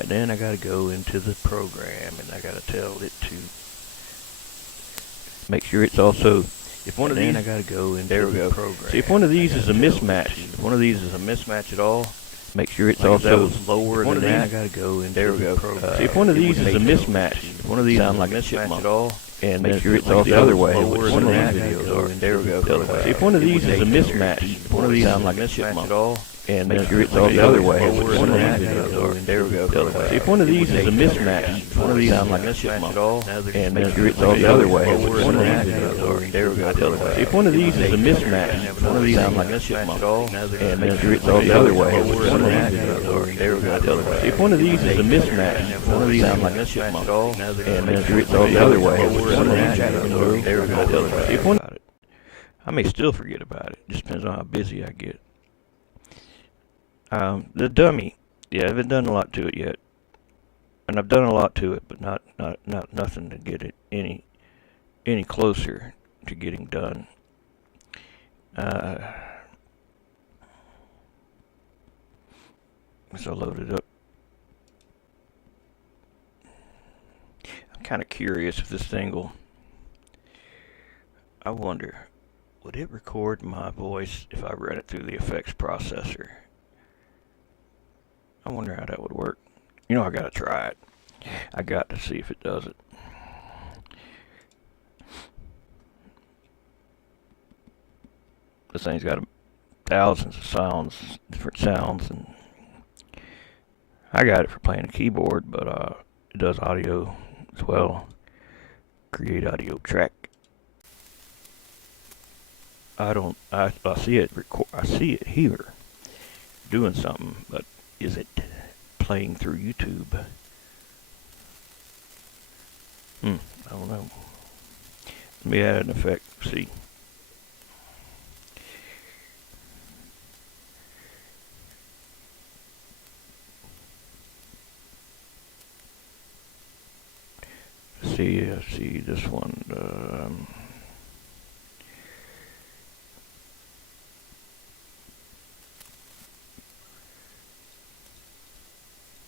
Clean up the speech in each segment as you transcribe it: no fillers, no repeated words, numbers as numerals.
And then I gotta go into the program and I gotta tell it to make sure it's also, if one of these, I gotta go into the program. See, if one of these is a mismatch, at all, make sure it's also lower than that. I gotta go into the program. See, if one of these is a mismatch, if one of these sound like a chipmunk at all, and make sure it's also the other way, which one of these videos are. There we go. See, if one of these is a mismatch, if one of these sound like a chipmunk at all, and make sure it's all the other way, which one of these videos are. There we go. See, if one of these is a mismatch, if one of these sound like a chipmunk at all, and make sure it's all the other way, which one of these videos are. There we go. See, if one of these is a mismatch, if one of these sound like a chipmunk at all, and make sure it's all the other way, which one of these videos are. There we go. See, if one of these is a mismatch, if one of these sound like a chipmunk at all, and make sure it's all the other way, which one of these videos are. There we go. See, if one, I may still forget about it. Just depends on how busy I get. The dummy, yeah, I haven't done a lot to it yet, and I've done a lot to it, but not nothing to get it any closer to getting done. So load it up. I'm kind of curious if this thing will. I wonder, would it record my voice if I ran it through the effects processor? I wonder how that would work. You know, I gotta try it. I got to see if it does it. This thing's got thousands of sounds, different sounds, and I got it for playing a keyboard, but it does audio as well. Create audio track. I see it I see it here doing something, but is it playing through YouTube? I don't know. Let me add an effect, see. See this one.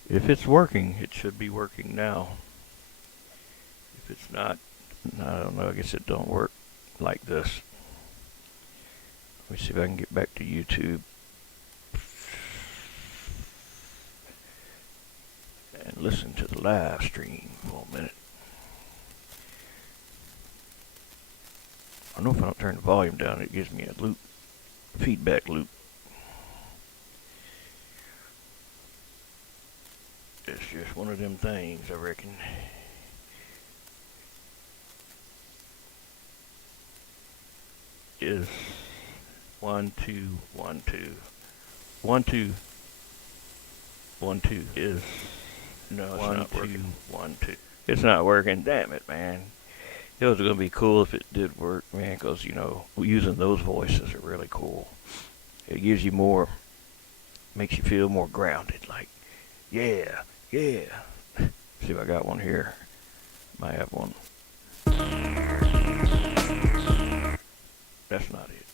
If it's working, it should be working now. If it's not, I don't know, I guess it don't work like this. Let me see if I can get back to YouTube. And listen to the live stream for a minute. I know if I don't turn the volume down, it gives me a loop, feedback loop. It's just one of them things, I reckon. Is 1 2 1 2 1 2 1 2 is no, it's 1 not 2 working. 1 2. It's not working. Damn it, man. It was gonna be cool if it did work, man. Because you know, using those voices are really cool. It gives you more, makes you feel more grounded. Like, yeah. See if I got one here. Might have one. That's not it.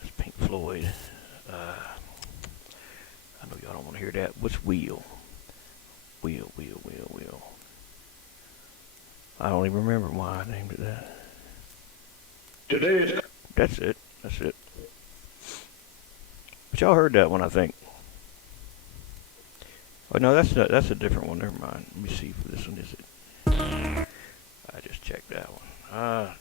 That's Pink Floyd. I know y'all don't want to hear that. What's Wheel? Wheel. I don't even remember why I named it that. That's it. But y'all heard that one, I think. Oh no, that's a different one. Never mind. Let me see if this one is it. I just checked that one. Damn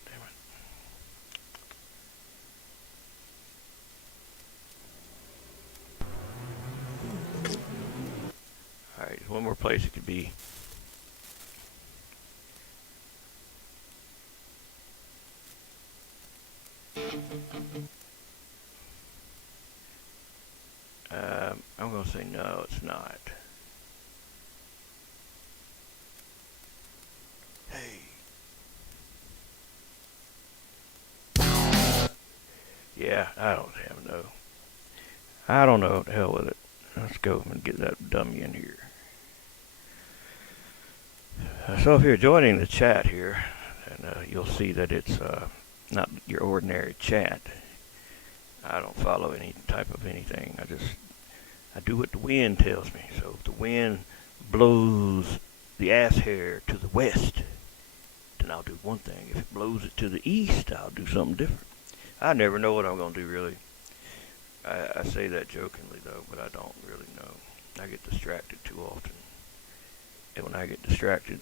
it. Alright, one more place it could be. I'm going to say no, it's not. Hey. Yeah, I don't know. I don't know. The hell with it. Let's go and get that dummy in here. So if you're joining the chat here, and you'll see that it's not your ordinary chat. I don't follow any type of anything. I do what the wind tells me. So if the wind blows the ass hair to the west, then I'll do one thing. If it blows it to the east, I'll do something different. I never know what I'm going to do, really. I say that jokingly, though, but I don't really know. I get distracted too often. And when I get distracted,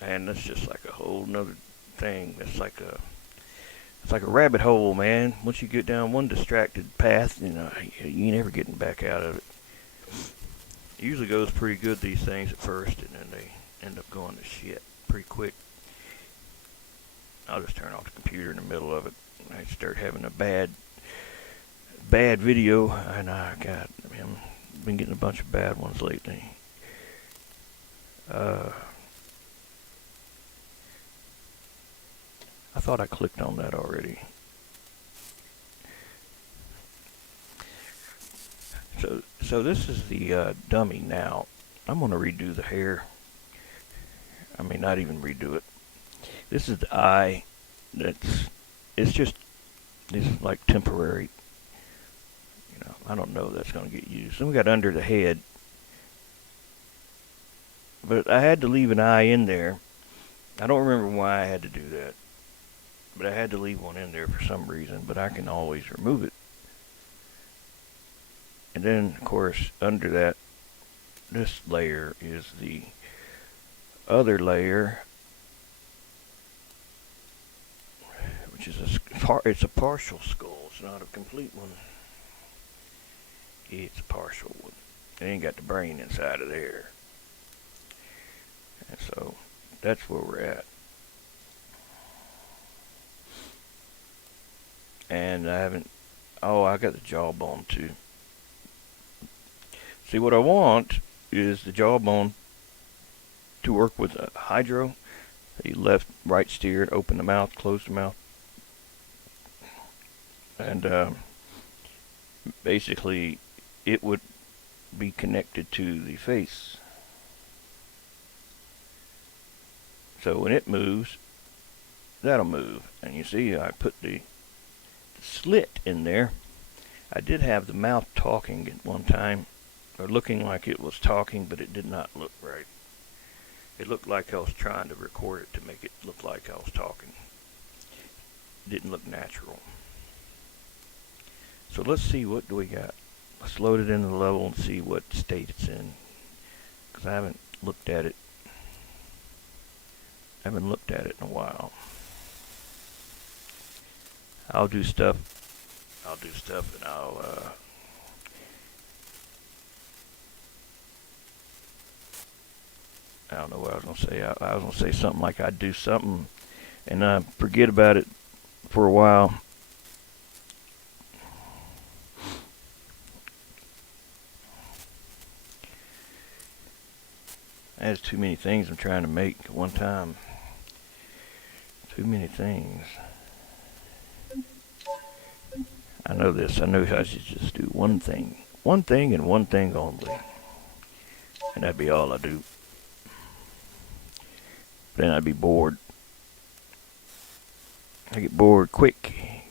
man, that's just like a whole nother thing. It's like a rabbit hole, man. Once you get down one distracted path, you ain't never getting back out of it. It usually goes pretty good, these things, at first, and then they end up going to shit pretty quick. I'll just turn off the computer in the middle of it. I start having a bad video, and I've been getting a bunch of bad ones lately. I thought I clicked on that already. So this is the dummy now. I'm going to redo the hair. I mean, not even redo it. This is the eye. This is like temporary. I don't know if that's going to get used. Then we got under the head. But I had to leave an eye in there. I don't remember why I had to do that. But I had to leave one in there for some reason. But I can always remove it. And then, of course, under that, this layer is the other layer, which is it's a partial skull. It's not a complete one. It's a partial one. It ain't got the brain inside of there. And so that's where we're at. And I got the jawbone too. See, what I want is the jawbone to work with a hydro. The left, right steered, open the mouth, close the mouth. And basically it would be connected to the face. So when it moves, that'll move. And you see, I put the slit in there. I did have the mouth talking at one time, or looking like it was talking, but it did not look right. It looked like I was trying to record it to make it look like I was talking. It didn't look natural. So let's see, what do we got? Let's load it into the level and see what state it's in, because I haven't looked at it. I haven't looked at it in a while. I'll do stuff and I don't know what I was going to say. I was going to say something like I'd do something and I forget about it for a while. There's too many things I'm trying to make at one time. Too many things. I know this. I know I should just do one thing. One thing and one thing only. And that'd be all I do. Then I'd be bored. I get bored quick.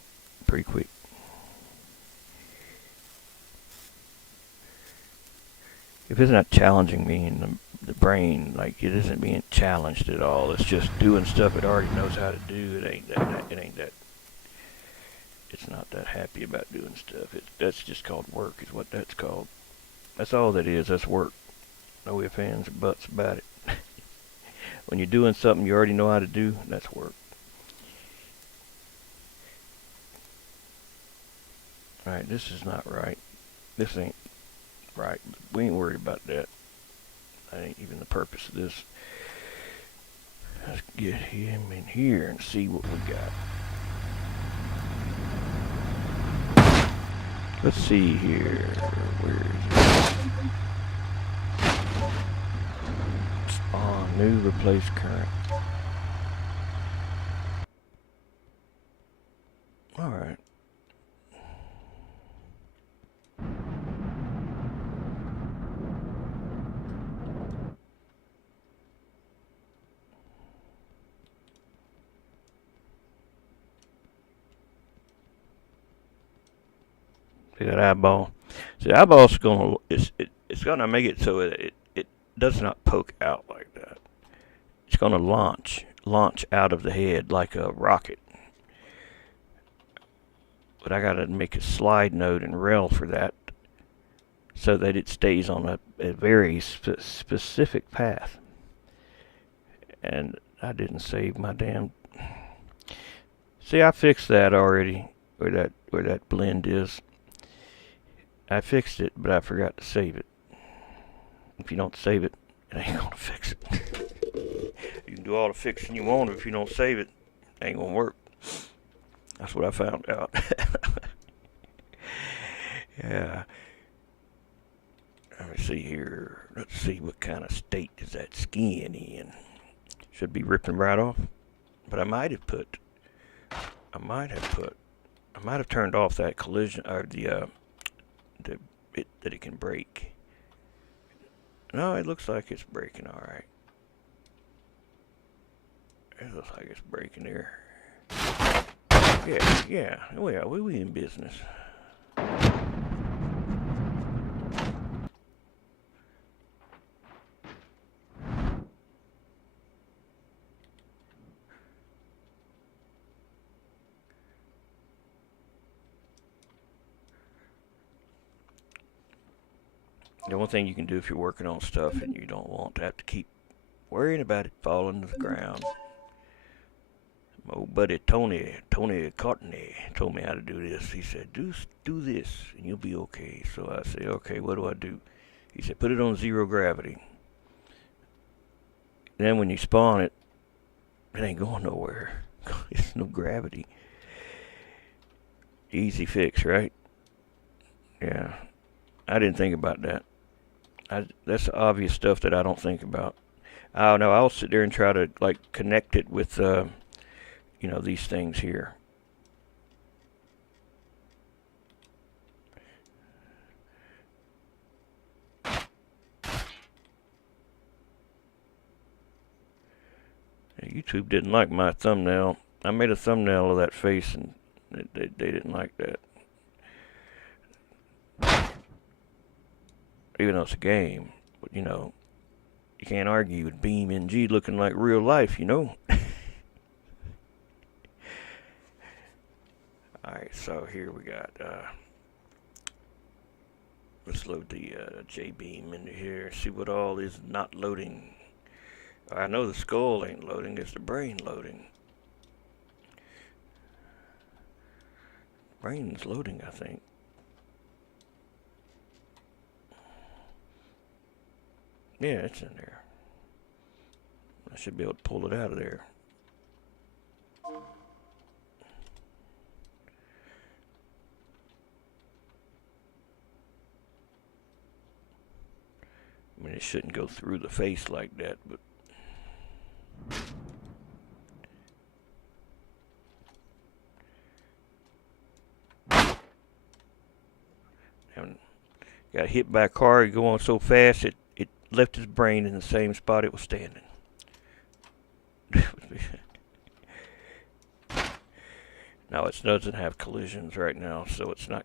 Pretty quick. If it's not challenging me in the brain, like it isn't being challenged at all. It's just doing stuff it already knows how to do. It ain't that. It's not that happy about doing stuff. That's just called work, is what that's called. That's all that is. That's work. No ifs, ands, or buts about it. When you're doing something you already know how to do, that's work. Alright, this is not right. This ain't right. We ain't worried about that. That ain't even the purpose of this. Let's get him in here and see what we got. Let's see here. Where is it? Spawn, new, replace current. Alright. See that eyeball? See, the eyeball's gonna it's gonna make it so it does not poke out like that. It's gonna launch out of the head like a rocket. But I gotta make a slide node and rail for that so that it stays on a very specific path. And I didn't save my damn. See, I fixed that already, where that blend is. I fixed it, but I forgot to save it. If you don't save it, it ain't gonna fix it. You can do all the fixing you want, but if you don't save it, it ain't gonna work. That's what I found out. Yeah. Let me see here. Let's see what kind of state is that skin in. Should be ripping right off. But I might have turned off that collision or that it can break. No, it looks like it's breaking all right. It looks like it's breaking there. Yeah. Well, we in business. The one thing you can do if you're working on stuff and you don't want to have to keep worrying about it falling to the ground. My old buddy Tony Courtney told me how to do this. He said, do this and you'll be okay. So I said, okay, what do I do? He said, put it on 0 gravity. And then when you spawn it, it ain't going nowhere. It's no gravity. Easy fix, right? Yeah. I didn't think about that. That's the obvious stuff that I don't think about. I don't know. I'll sit there and try to like connect it with, these things here. YouTube didn't like my thumbnail. I made a thumbnail of that face, and they didn't like that. Even though it's a game, but you can't argue with BeamNG looking like real life, Alright, so here we got, let's load the J-beam into here, see what all is not loading. I know the skull ain't loading, it's the brain loading. Brain's loading, I think. Yeah, it's in there. I should be able to pull it out of there. I mean, it shouldn't go through the face like that, but... And got hit by a car going so fast it left his brain in the same spot it was standing. Now it doesn't have collisions right now, so it's not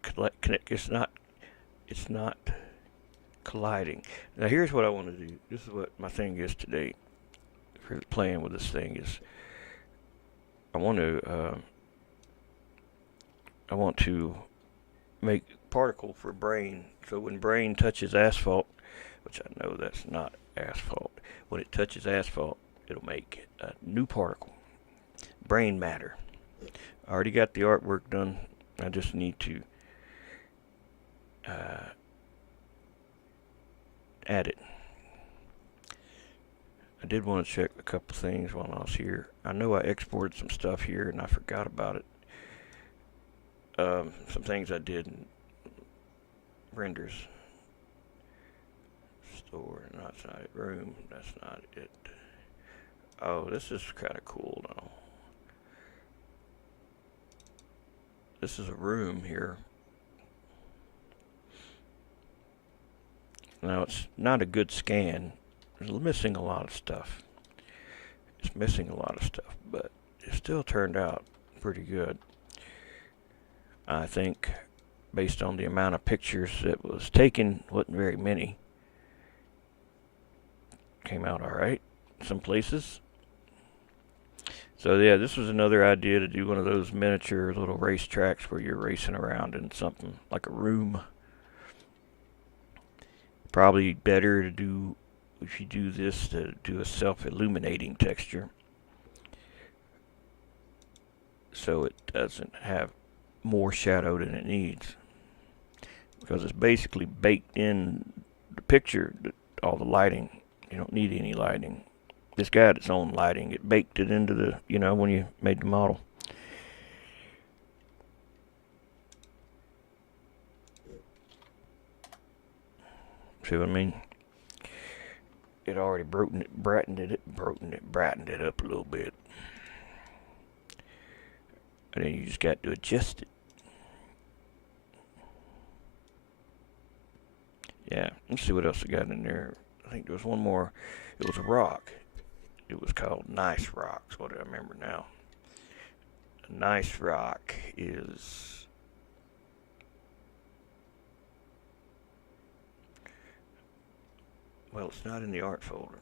it's not colliding. Now here's what I want to do. This is what my thing is today. For playing with this thing is, I want to make particle for brain. So when brain touches asphalt, which I know that's not asphalt, when it touches asphalt, it'll make a new particle, brain matter. I already got the artwork done. I just need to add it. I did want to check a couple things while I was here. I know I exported some stuff here and I forgot about it. Some things I did in renders. Store, that's not it. Room, that's not it. Oh, this is kind of cool though. This is a room here. Now it's not a good scan. It's missing a lot of stuff. But it still turned out pretty good. I think based on the amount of pictures that was taken. Wasn't very many. Came out all right. Some places. So yeah, this was another idea to do one of those miniature little race tracks where you're racing around in something like a room. Probably better to do, if you do this, to do a self-illuminating texture, so it doesn't have more shadow than it needs, because it's basically baked in the picture, all the lighting. You don't need any lighting. This got its own lighting. It baked it into the, when you made the model. See what I mean? It already brightened it up a little bit. And then you just got to adjust it. Yeah, let's see what else I got in there. I think there was one more. It was a rock. It was called Nice Rocks. What do I remember now? A nice rock is... Well, it's not in the art folder.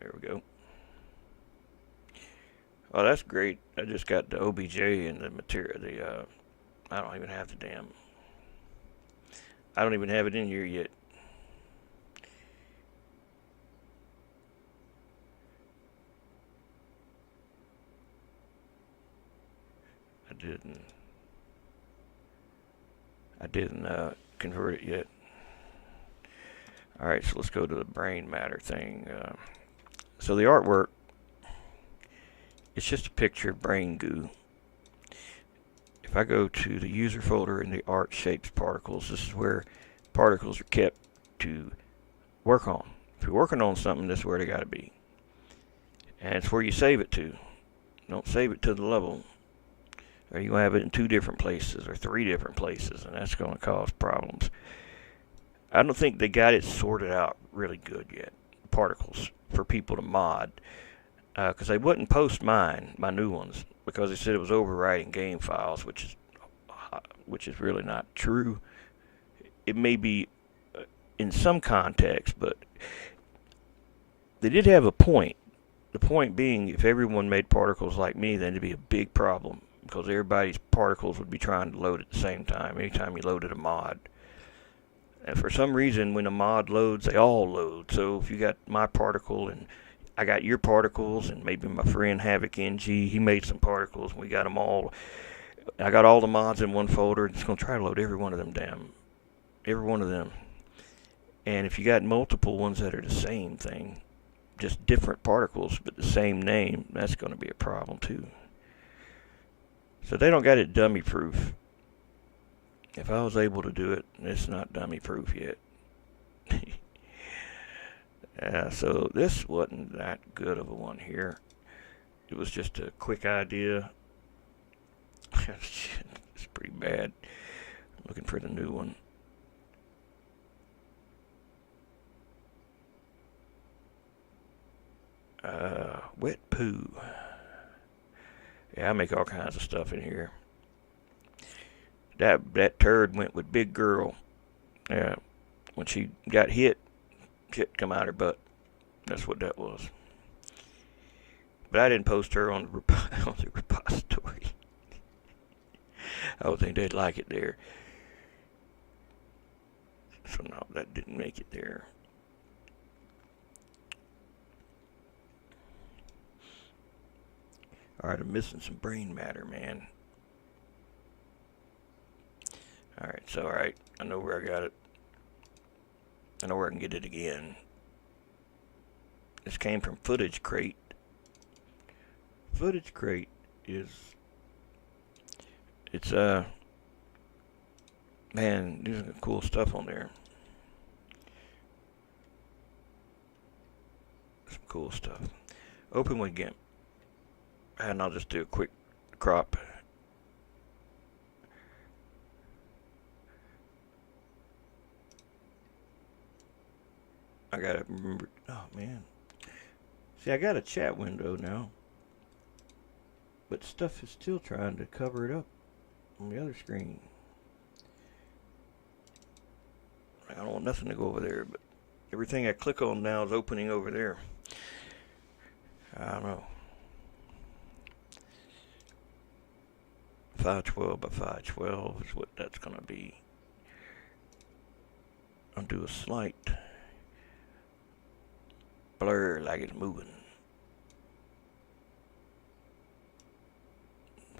There we go. Oh, that's great. I just got the OBJ and the material. I don't even have the damn... I don't even have it in here yet. I didn't convert it yet. Alright, so let's go to the brain matter thing. So the artwork, it's just a picture of brain goo. If I go to the user folder in the art shapes particles, this is where particles are kept to work on. If you're working on something, that's where they got to be. And it's where you save it to. Don't save it to the level, or you're going to have it in 2 different places or 3 different places, and that's going to cause problems. I don't think they got it sorted out really good yet, particles, for people to mod. Because they wouldn't post my new ones, because they said it was overwriting game files, which is really not true. It may be in some context, but they did have a point. The point being, if everyone made particles like me, then it'd be a big problem, because everybody's particles would be trying to load at the same time, anytime you loaded a mod. And for some reason, when a mod loads, they all load. So if you got my particle and I got your particles, and maybe my friend Havoc NG, he made some particles, and we got them all. I got all the mods in one folder, and it's going to try to load every one of them down. Every one of them. And if you got multiple ones that are the same thing, just different particles, but the same name, that's going to be a problem too. So they don't got it dummy proof. If I was able to do it, it's not dummy proof yet. So this wasn't that good of a one here. It was just a quick idea. It's pretty bad. I'm looking for the new one. Wet poo. Yeah, I make all kinds of stuff in here. That turd went with big girl. Yeah, when she got hit, shit come out her butt. That's what that was. But I didn't post her on the repository. I don't think they'd like it there. So no, that didn't make it there. Alright, I'm missing some brain matter, man. Alright, so alright, I know where I got it. I know where I can get it again. This came from Footage Crate. Footage Crate is... It's, man, there's some cool stuff on there. Some cool stuff. Open with GIMP. And I'll just do a quick crop. I gotta remember. Oh man, See, I got a chat window now, but stuff is still trying to cover it up on the other screen. I don't want nothing to go over there, but everything I click on now is opening over there. I don't know. 512 by 512 is what that's going to be. I'll do a slight blur like it's moving.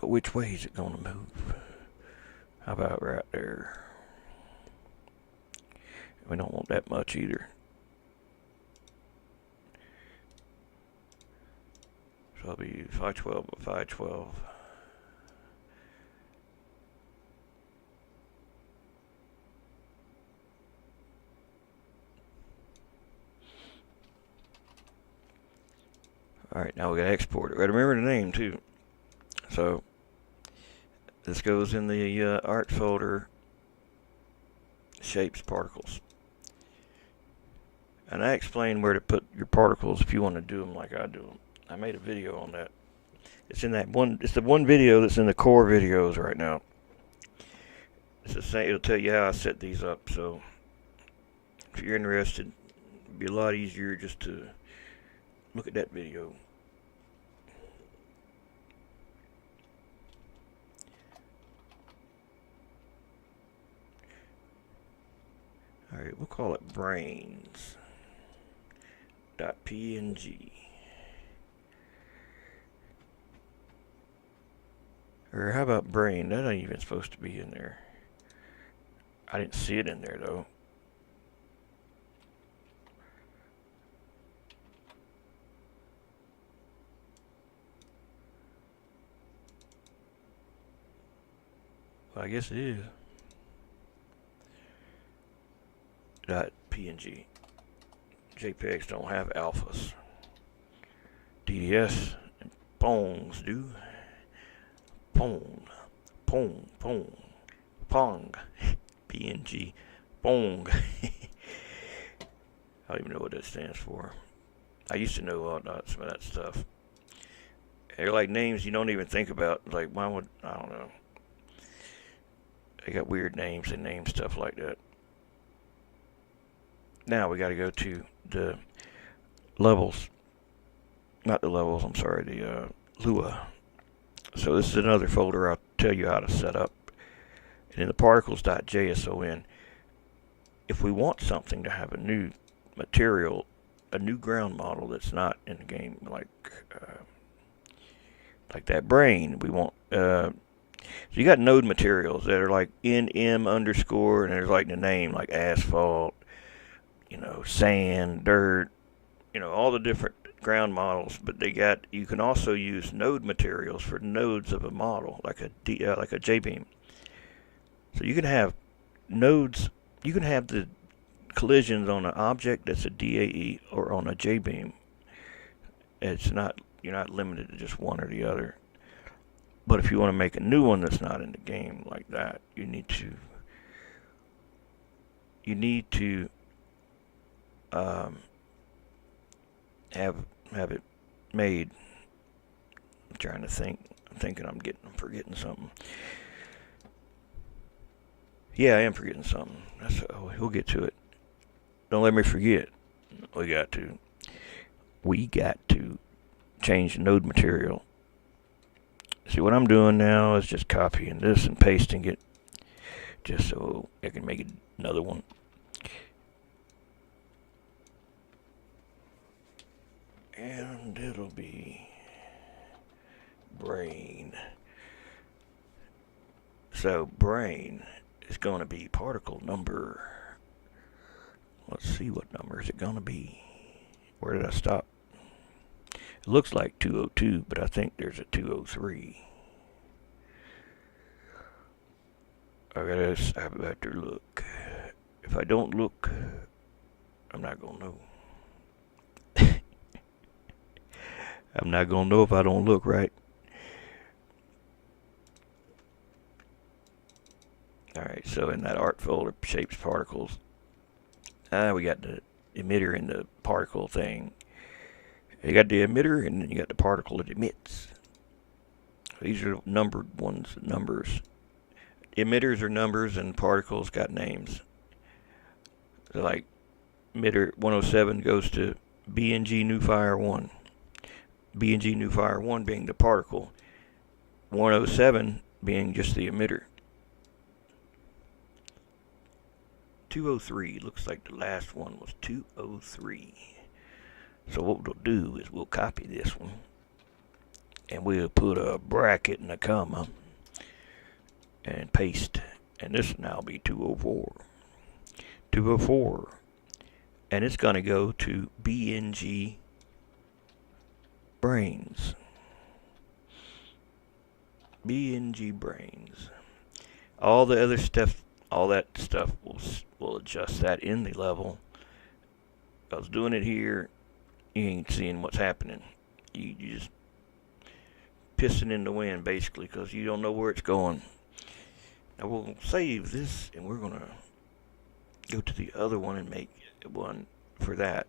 But which way is it going to move? How about right there? We don't want that much either. So it'll be 512 by 512. Alright, now we gotta export it. We gotta remember the name too. So this goes in the art folder, shapes, particles. And I explain where to put your particles if you want to do them like I do them. I made a video on that. It's in that one. It's the one video that's in the core videos right now. It's the same. It'll tell you how I set these up. So if you're interested, it'd be a lot easier just to look at that video. Alright, we'll call it brains.png. Or how about brain? That ain't even supposed to be in there. I didn't see it in there though. Well, I guess it is. .png. JPEGs don't have alphas. DDS and pongs do. Pong, pong, pong, pong, PNG, pong. I don't even know what that stands for. I used to know some of that stuff. They're like names you don't even think about. Like, why would, I don't know. They got weird names and name stuff like that. Now we got to go to the levels. Not the levels, I'm sorry, the Lua. So this is another folder I'll tell you how to set up. And in the particles.json, if we want something to have a new material, a new ground model that's not in the game, like that brain, we want, so you got node materials that are like NM underscore, and there's like the name, like asphalt, you know, sand, dirt, you know, all the different ground models, but you can also use node materials for nodes of a model, like a J-beam. So you can have nodes, you can have the collisions on an object that's a DAE or on a J-beam. You're not limited to just one or the other. But if you want to make a new one that's not in the game like that, you need to have it made. I'm trying to think. I'm thinking I'm forgetting something. Yeah, I am forgetting something. We'll get to it. Don't let me forget. We got to change the node material. See, what I'm doing now is just copying this and pasting it, just so I can make another one. And it'll be brain. So brain is going to be particle number. Let's see, what number is it going to be? Where did I stop? It looks like 202, but I think there's a 203. I better look. If I don't look, I'm not going to know. I'm not going to know if I don't look, right? Alright, so in that art folder, shapes, particles, we got the emitter in the particle thing. You got the emitter, and then you got the particle it emits. These are numbered ones, numbers. Emitters are numbers, and particles got names. So like emitter 107 goes to BNG New Fire 1. BNG New Fire 1 being the particle. 107 being just the emitter. 203, looks like the last one was 203. So what we'll do is we'll copy this one, and we'll put a bracket and a comma, and paste. And this will now be 204. 204. And it's going to go to BNG Brains. BNG Brains. All the other stuff, all that stuff, we'll adjust that in the level. I was doing it here, you ain't seeing what's happening. You just pissing in the wind, basically, because you don't know where it's going. Now we'll save this, and we're going to go to the other one and make one for that.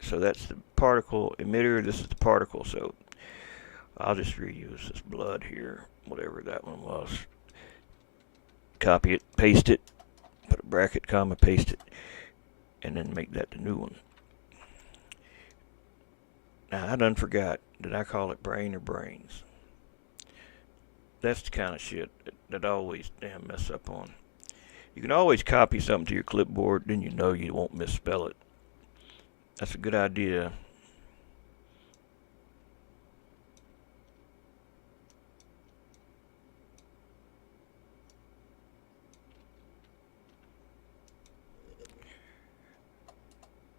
So that's the particle emitter, this is the particle, so I'll just reuse this blood here, whatever that one was. Copy it, paste it, put a bracket, comma, paste it, and then make that the new one. Now, I done forgot. Did I call it brain or brains? That's the kind of shit that I always damn mess up on. You can always copy something to your clipboard, then you know you won't misspell it. That's a good idea.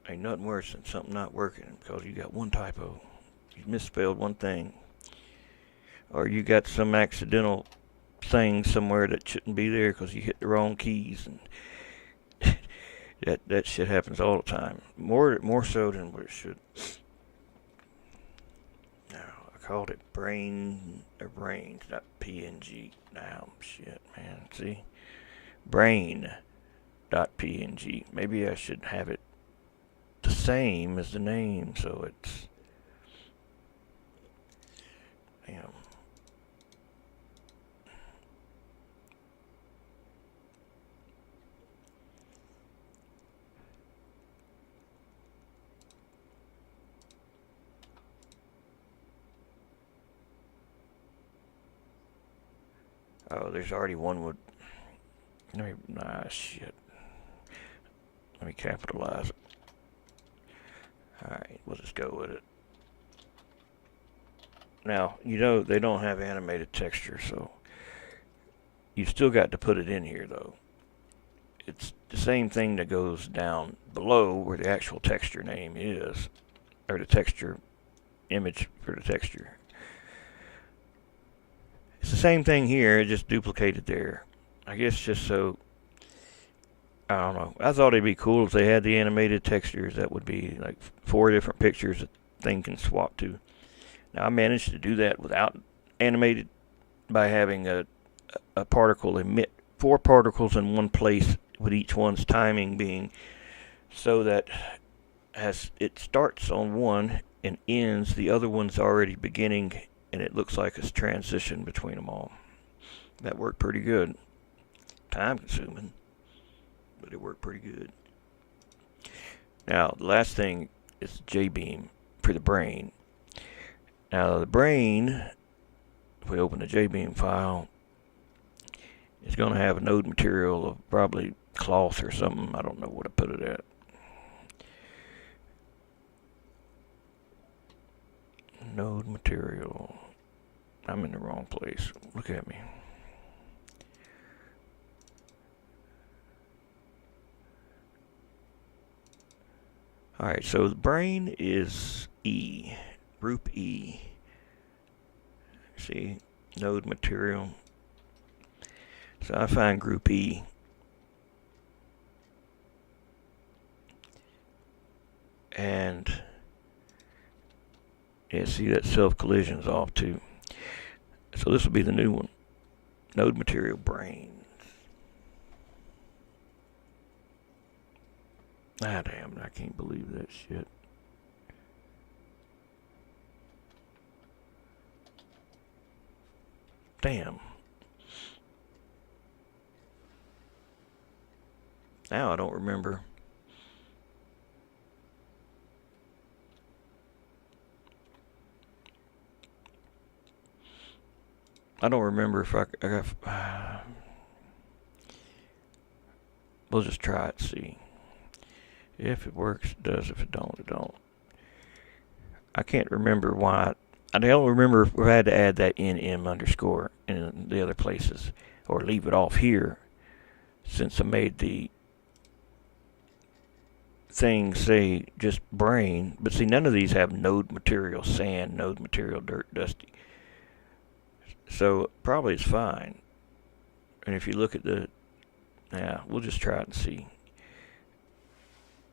Ain't nothing worse than something not working because you got one typo. You misspelled one thing. Or you got some accidental thing somewhere that shouldn't be there because you hit the wrong keys. And that shit happens all the time. More so than what it should. Now, I called it brain or brains, not PNG. Now, shit, man. See? Brain.png. Maybe I should have it the same as the name, so it's damn. Oh, there's already one with. Nah, shit. Let me capitalize it. Alright, we'll just go with it. Now, you know they don't have animated texture, so you still got to put it in here, though. It's the same thing that goes down below where the actual texture name is, or the texture image for the texture. It's the same thing here, just duplicated there. I guess just so, I don't know. I thought it'd be cool if they had the animated textures. That would be like 4 different pictures that thing can swap to. Now I managed to do that without animated by having a particle emit 4 particles in one place, with each one's timing being so that as it starts on one and ends, the other one's already beginning, and it looks like it's transition between them all. That worked pretty good. Time consuming, but it worked pretty good. Now, the last thing is J-beam for the brain. Now, the brain, if we open the J-beam file, it's going to have a node material of probably cloth or something. I don't know what to put it at. Node material. I'm in the wrong place. Look at me. Alright, so the brain is E, group E. See, node material. So I find group E. And yeah, see that self-collision's off too. So this will be the new one. Node material brains. Ah, damn, I can't believe that shit. Damn. Now I don't remember. I don't remember if I got. We'll just try it, see. If it works, it does. If it don't, it don't. I can't remember why. I don't remember if we had to add that nm underscore in the other places, or leave it off here, since I made the thing say just brain. But see, none of these have node material sand, node material dirt, dusty. So probably it's fine. And if you look at the, we'll just try it and see.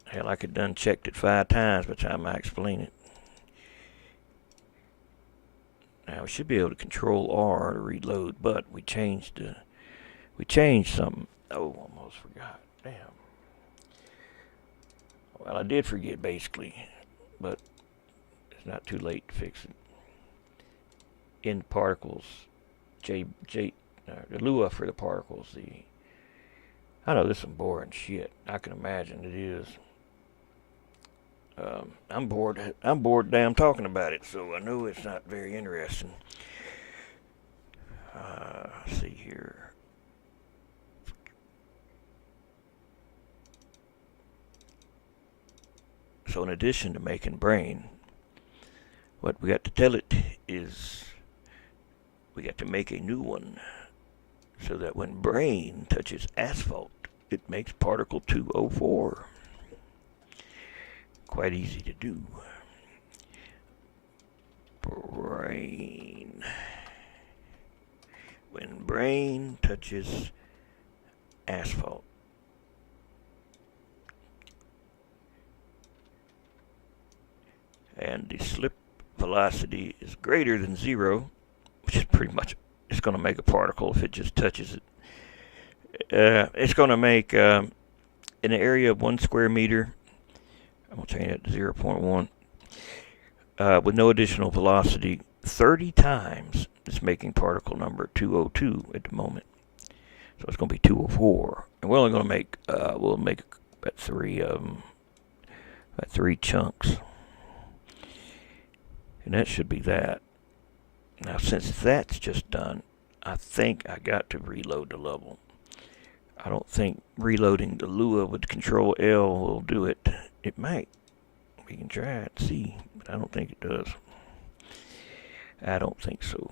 Hell, I could done checked it 5 times by the time I explain it. Now we should be able to control R to reload, but we changed something. Oh, almost forgot. Damn. Well, I did forget basically, but it's not too late to fix it. In particles, the Lua for the particles. I know this is some boring shit. I can imagine it is. I'm bored damn talking about it, so I know it's not very interesting. Let's see here. So in addition to making brain, what we got to tell it is we got to make a new one so that when brain touches asphalt, it makes particle 204. Quite easy to do. Brain. When brain touches asphalt. And the slip velocity is greater than 0, which is pretty much, it's going to make a particle if it just touches it. It's going to make, in an area of 1 square meter, I'm going to change it to 0.1, with no additional velocity, 30 times it's making particle number 202 at the moment. So it's going to be 204. And we're only going to make, we'll make about 3 chunks. And that should be that. Now, since that's just done, I think I got to reload the level. I don't think reloading the Lua with Control L will do it. It might. We can try it, see, but I don't think it does. I don't think so.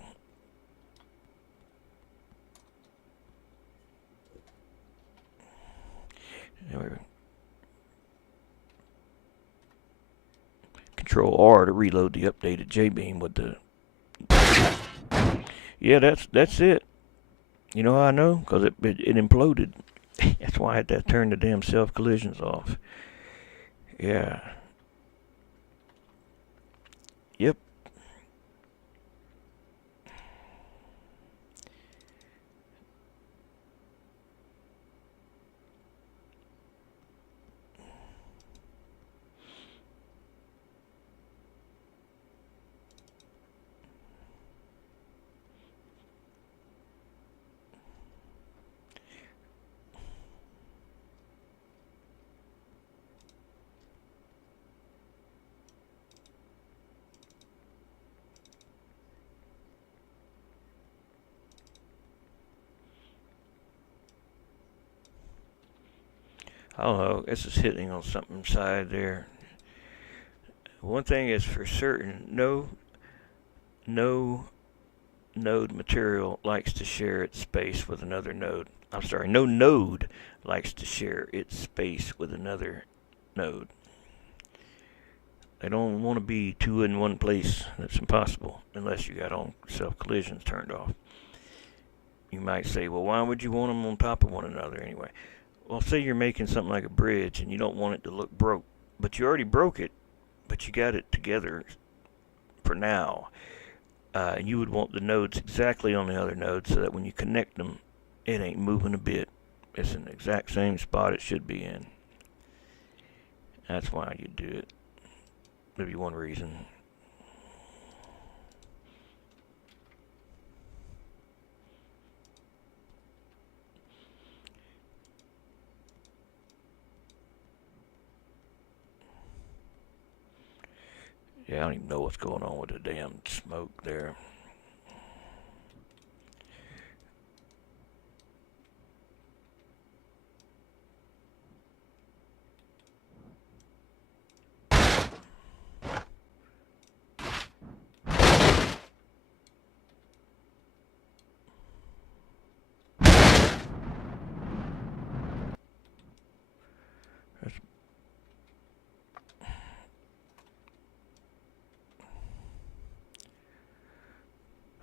Anyway. Control R to reload the updated J-beam with the. Yeah, that's it. You know how I know? Because it imploded. That's why I had to turn the damn self collisions off. Yeah. Yep. I don't know. This is hitting on something inside there. One thing is for certain, no node material likes to share its space with another node. I'm sorry, no node likes to share its space with another node. They don't want to be 2 in one place. That's impossible unless you got on self collisions turned off. You might say, well, why would you want them on top of one another anyway? Well, say you're making something like a bridge and you don't want it to look broke, but you already broke it, but you got it together for now. You would want the nodes exactly on the other node so that when you connect them, it ain't moving a bit. It's in the exact same spot it should be in. That's why you do it. Maybe one reason. Yeah, I don't even know what's going on with the damn smoke there.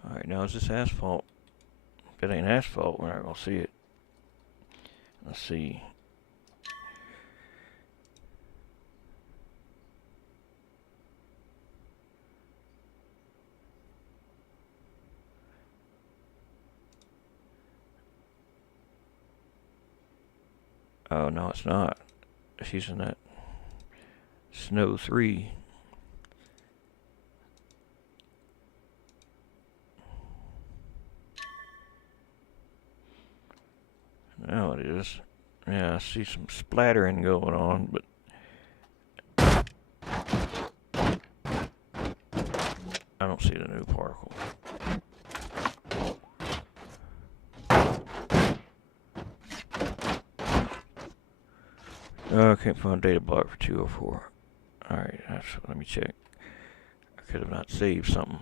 Alright, now is this asphalt? If it ain't asphalt, we're not gonna see it. Let's see. Oh, no, it's not. It's using that Snow 3. Now it is. Yeah, I see some splattering going on, but I don't see the new particle. Oh, I can't find data block for 204. Alright, let me check. I could have not saved something.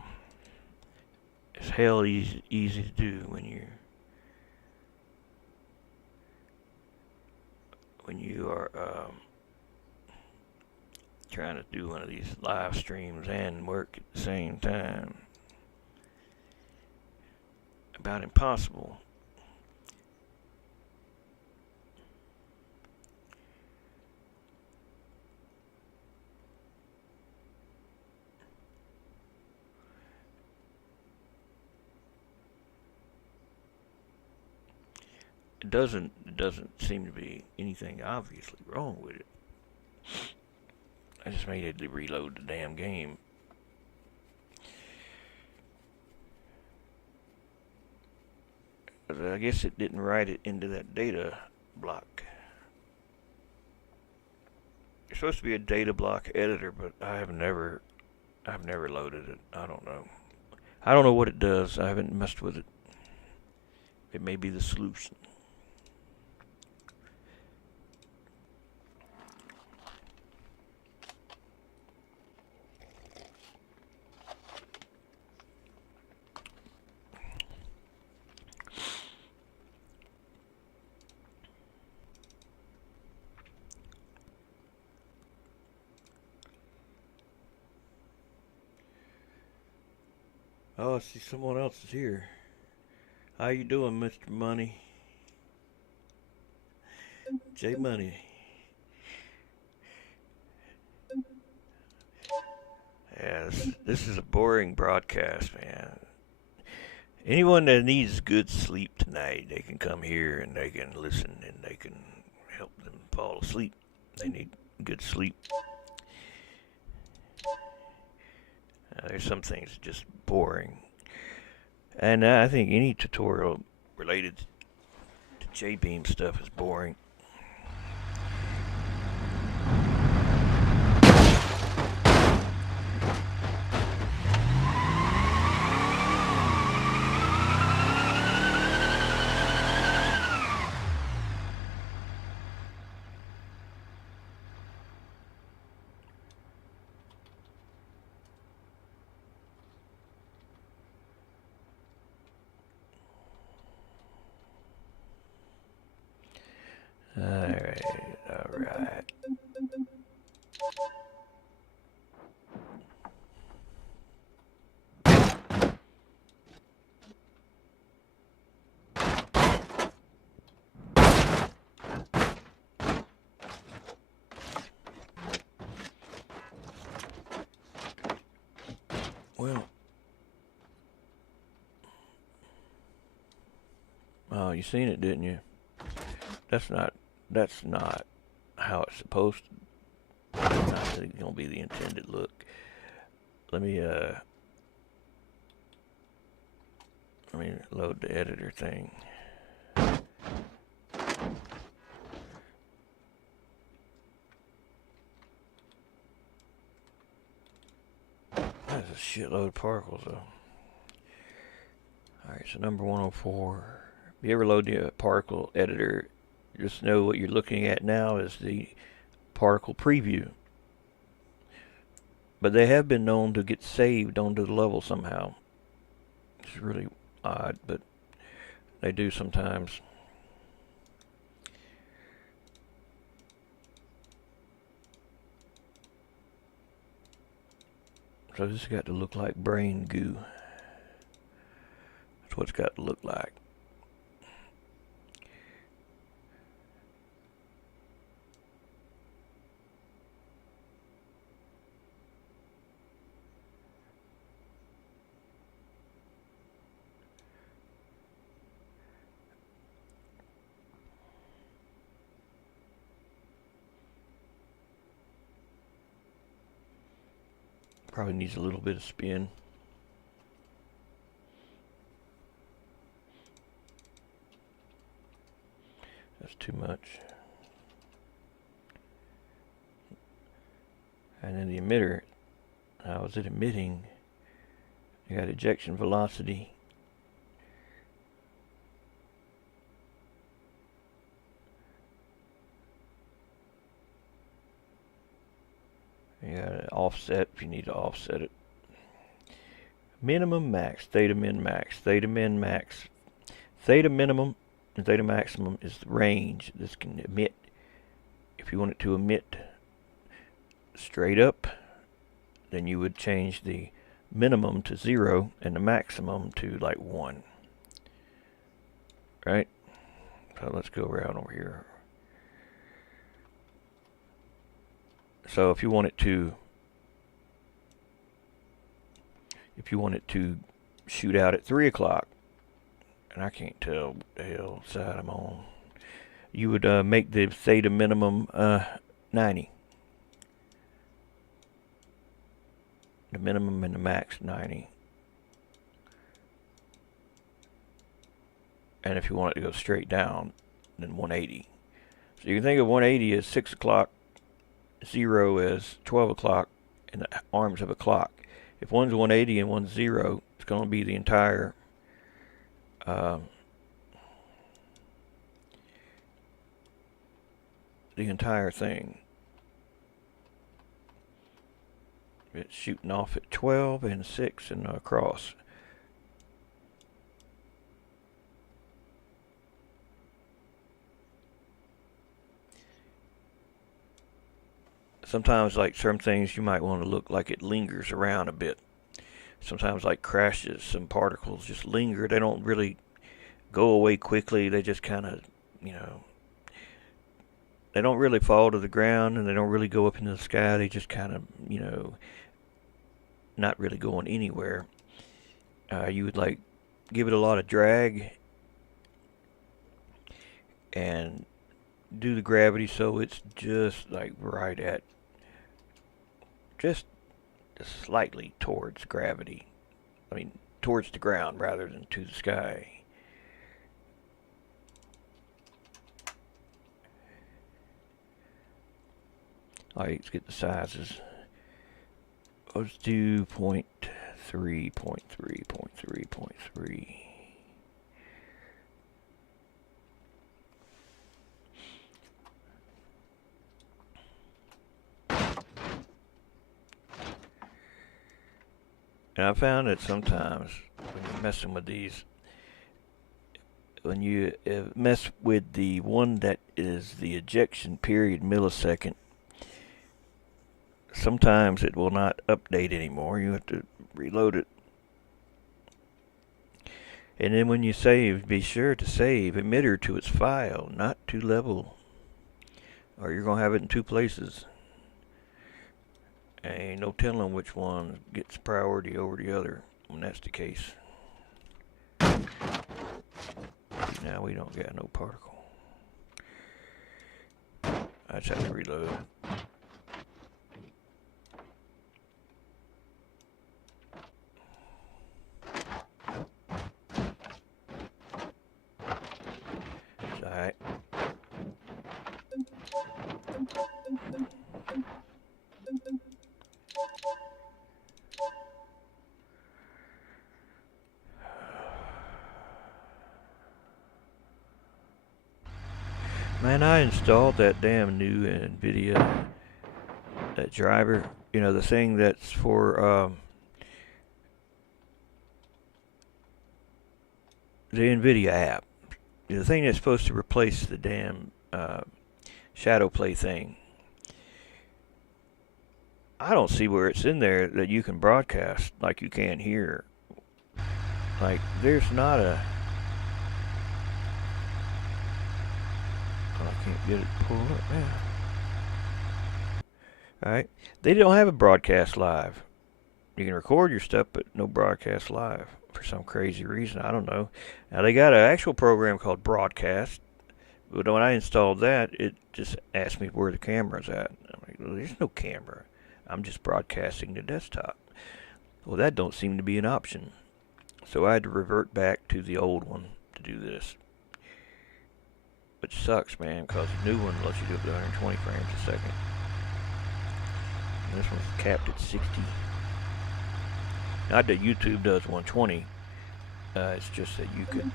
It's hell easy to do when you are trying to do one of these live streams and work at the same time. About impossible. It doesn't seem to be anything obviously wrong with it. I just made it to reload the damn game. I guess it didn't write it into that data block. It's supposed to be a data block editor, but I've never loaded it. I don't know. I don't know what it does. I haven't messed with it. It may be the solution. Oh, I see someone else is here. How you doing, Mr. Money? J Money. Yeah, this is a boring broadcast, man. Anyone that needs good sleep tonight, they can come here and they can listen and they can help them fall asleep. They need good sleep. There's some things just boring. And I think any tutorial related to J-beam stuff is boring. Alright. Well. Oh, you seen it, didn't you? That's not how it's supposed to. Not gonna be the intended look. Let me load the editor thing. shitload of particles though. Alright, so number 104. If you ever load the particle editor, just know what you're looking at now is the particle preview. But they have been known to get saved onto the level somehow. It's really odd, but they do sometimes. So this has got to look like brain goo. That's what it's got to look like. Probably needs a little bit of spin. That's too much. And then the emitter, how is it emitting? You got ejection velocity. You got an offset if you need to offset it. Minimum max, theta min max, theta min max. Theta minimum and theta maximum is the range this can emit. If you want it to emit straight up, then you would change the minimum to 0 and the maximum to like 1. Right? So let's go around over here. So if you want it to shoot out at 3 o'clock, and I can't tell what the hell side I'm on, you would make the theta minimum 90. The minimum and the max 90. And if you want it to go straight down, then 180. So you can think of 180 as 6 o'clock, 0 as 12 o'clock, and the arms of a clock. If one's 180 and one's 0, it's going to be the entire thing. It's shooting off at 12 and 6 and across. Sometimes, like certain things, you might want to look like it lingers around a bit. Sometimes, like crashes, some particles just linger. They don't really go away quickly. They just kind of, they don't really fall to the ground, and they don't really go up into the sky. They just kind of, not really going anywhere. You would like give it a lot of drag and do the gravity so it's just like right at just slightly towards gravity. I mean, towards the ground rather than to the sky. Alright, let's get the sizes. Let's do 0.3, 0.3, 0.3, 0.3. And I found that sometimes when you're messing with these, when you mess with the one that is the ejection period millisecond, sometimes it will not update anymore. You have to reload it. And then when you save, be sure to save emitter to its file, not to level, or you're going to have it in 2 places. Ain't no telling which one gets priority over the other when that's the case. Now we don't got no particle. I just have to reload. It's alright. Man, I installed that damn new NVIDIA that driver. You know, the thing that's for the NVIDIA app. The thing that's supposed to replace the damn shadow play thing. I don't see where it's in there that you can broadcast like you can here. Like, there's not a... Oh, I can't get it pulled up now. Alright. They don't have a broadcast live. You can record your stuff, but no broadcast live for some crazy reason. I don't know. Now, they got an actual program called Broadcast. But when I installed that, it just asked me where the camera's at. I'm like, well, there's no camera. I'm just broadcasting the desktop. Well, that don't seem to be an option. So I had to revert back to the old one to do this. Which sucks, man, because the new one lets you do up to 120 frames a second. And this one's capped at 60. Not that YouTube does 120. It's just that you could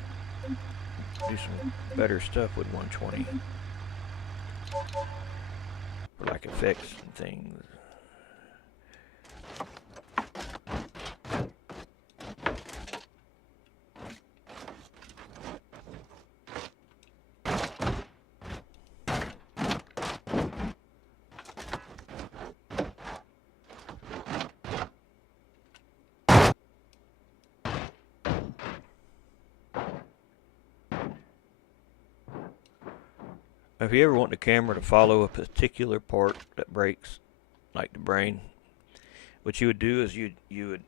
do some better stuff with 120. For like effects and things. If you ever want the camera to follow a particular part that breaks, like the brain, what you would do is you would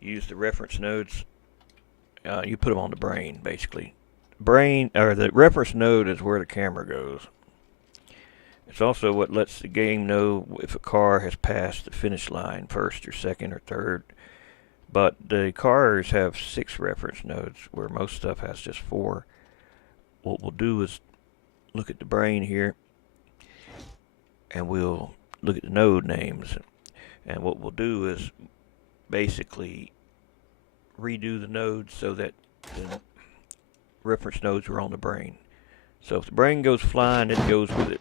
use the reference nodes. You put them on the brain, basically. Brain, or the reference node, is where the camera goes. It's also what lets the game know if a car has passed the finish line, first or second or third. But the cars have 6 reference nodes, where most stuff has just 4. What we'll do is look at the brain here, and we'll look at the node names. And what we'll do is basically redo the nodes so that the reference nodes are on the brain. So if the brain goes flying, it goes with it,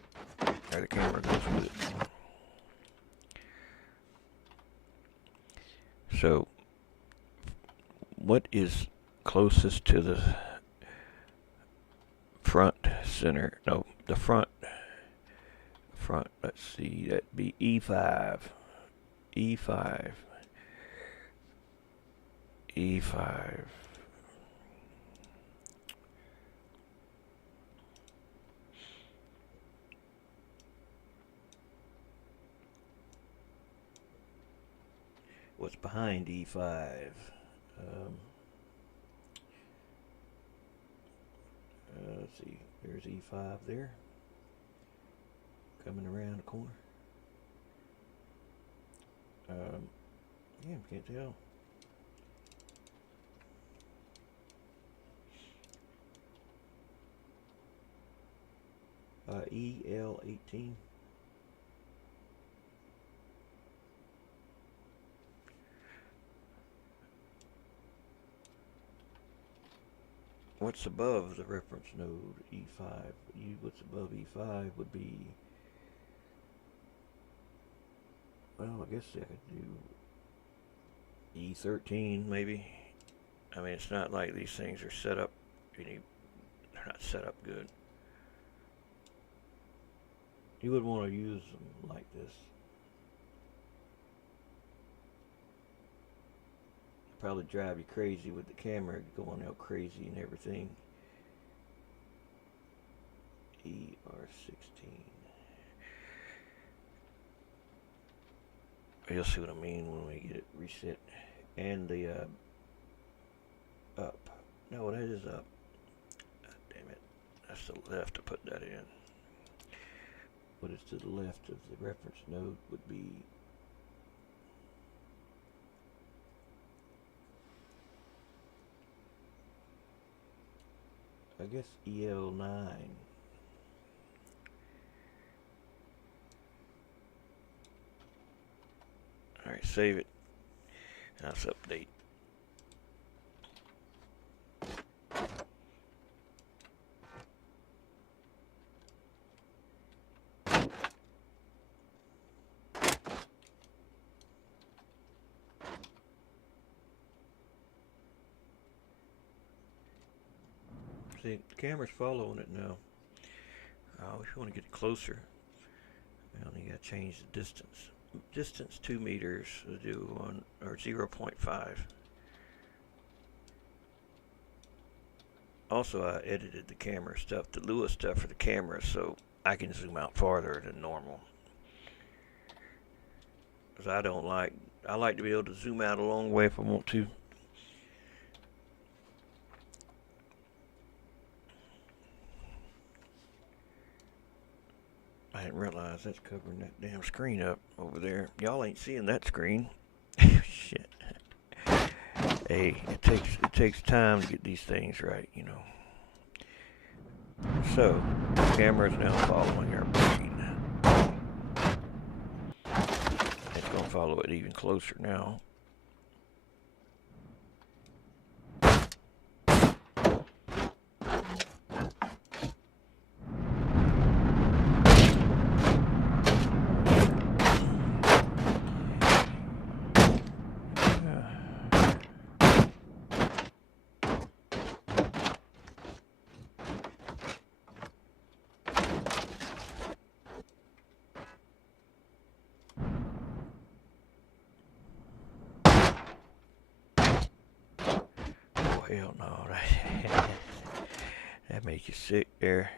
or the camera goes with it. So what is closest to the front center? No, the front, let's see, that'd be E5. What's behind E5? Let's see, there's E5 there, coming around the corner. Yeah, can't tell. EL18. What's above the reference node E5? What's above E5 would be, well, I guess I could do E13 maybe. I mean, it's not like these things are set up, they're not set up good. You would want to use them like this. Probably drive you crazy with the camera going out crazy and everything. ER16. You'll see what I mean when we get it reset. And the up. No, that is up. God damn it. That's the left to put that in. What is to the left of the reference node would be I guess EL9. Alright, save it. Now let's update. See, the camera's following it now. Oh, if you want to get it closer, well, you got to change the distance. Distance 2 meters, do 1 or 0.5. Also, I edited the camera stuff, the Lua stuff for the camera, so I can zoom out farther than normal. Because I like to be able to zoom out a long way if I want to. I didn't realize that's covering that damn screen up over there. Y'all ain't seeing that screen. Shit. Hey, it takes time to get these things right, you know. So, the camera is now following our brain. It's going to follow it even closer now. Hell no, that makes you sick there.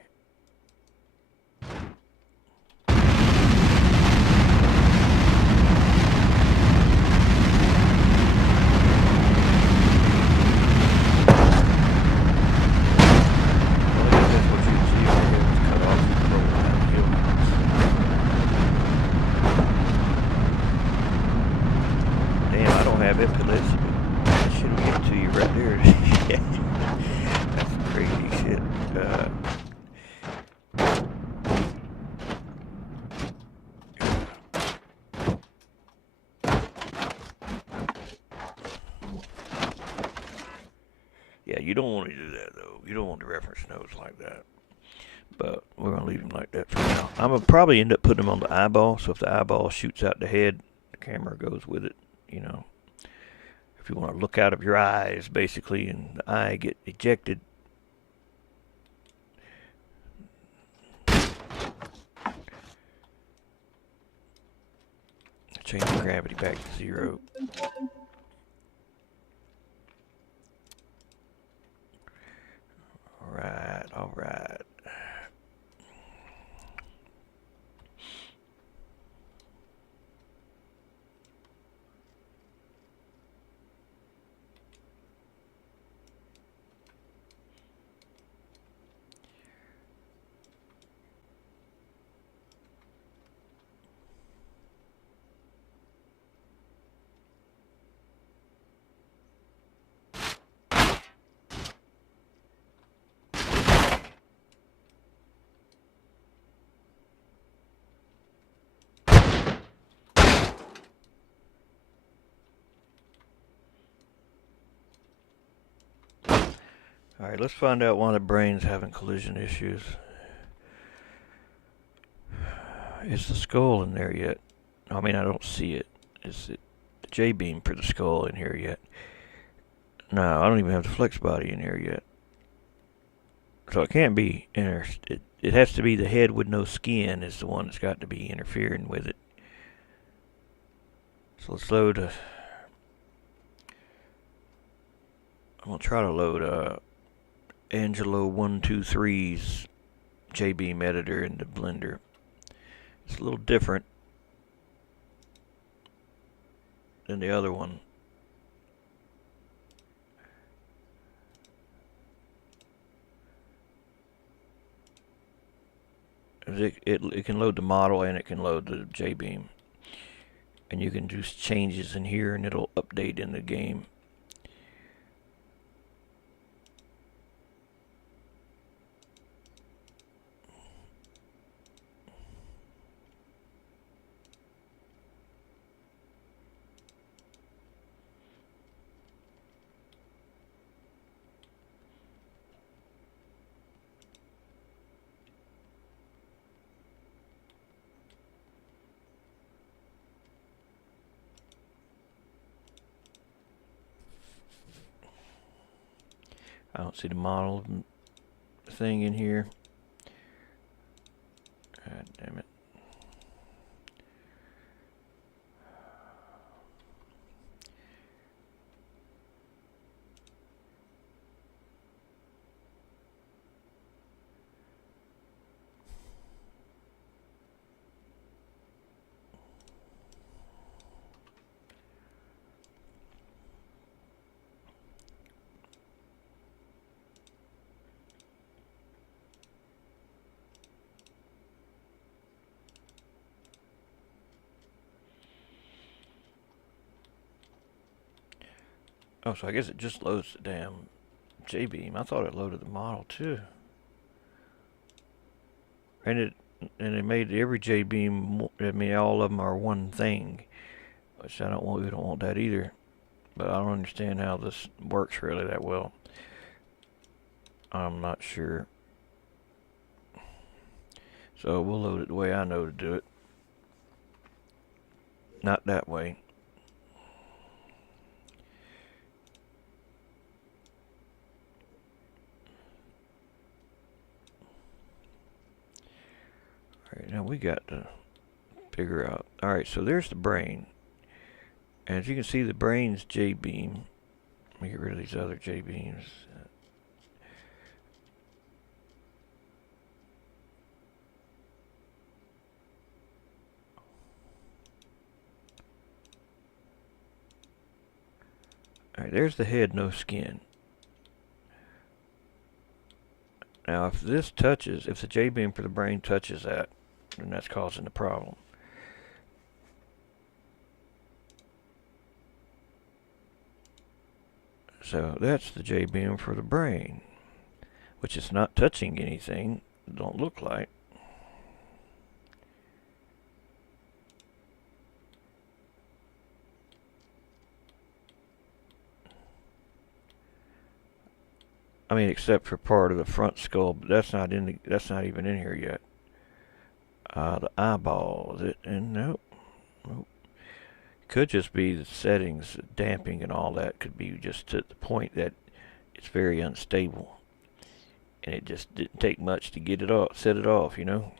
Damn, I don't have epilepsy. That should get to you right there. That's crazy shit. Yeah, you don't want to do that though. You don't want the reference notes like that. But we're gonna leave them like that for now. I'm gonna probably end up putting them on the eyeball. So if the eyeball shoots out the head, the camera goes with it. You know, if you want to look out of your eyes, basically, and the eye get ejected. Change the gravity back to 0. All right. Alright, let's find out why the brain's having collision issues. Is the skull in there yet? I mean, I don't see it. Is it the J-beam for the skull in here yet? No, I don't even have the flex body in here yet. So it can't be it has to be the head with no skin is the one that's got to be interfering with it. So let's load I'm going to try to load Angelo 123's J-beam editor into Blender. It's a little different than the other one. It can load the model and it can load the J-beam. And you can do changes in here and it'll update in the game. I don't see the model everything in here. God damn it. Oh, so I guess it just loads the damn J-beam. I thought it loaded the model too. And it made every J-beam, I mean all of them are one thing. Which we don't want that either. But I don't understand how this works really that well. I'm not sure. So we'll load it the way I know to do it. Not that way. Alright, now we got to figure out. Alright, so there's the brain. And as you can see, the brain's J-beam. Let me get rid of these other J-beams. Alright, there's the head, no skin. Now, if this touches, if the J-beam for the brain touches that, then that's causing the problem. So that's the J-beam for the brain, which is not touching anything, don't look like. I mean, except for part of the front skull, but that's not even in here yet. The eyeball, is it? And nope. Could just be the settings, damping and all that. Could be just to the point that it's very unstable, and it just didn't take much to get it off, set it off. You know.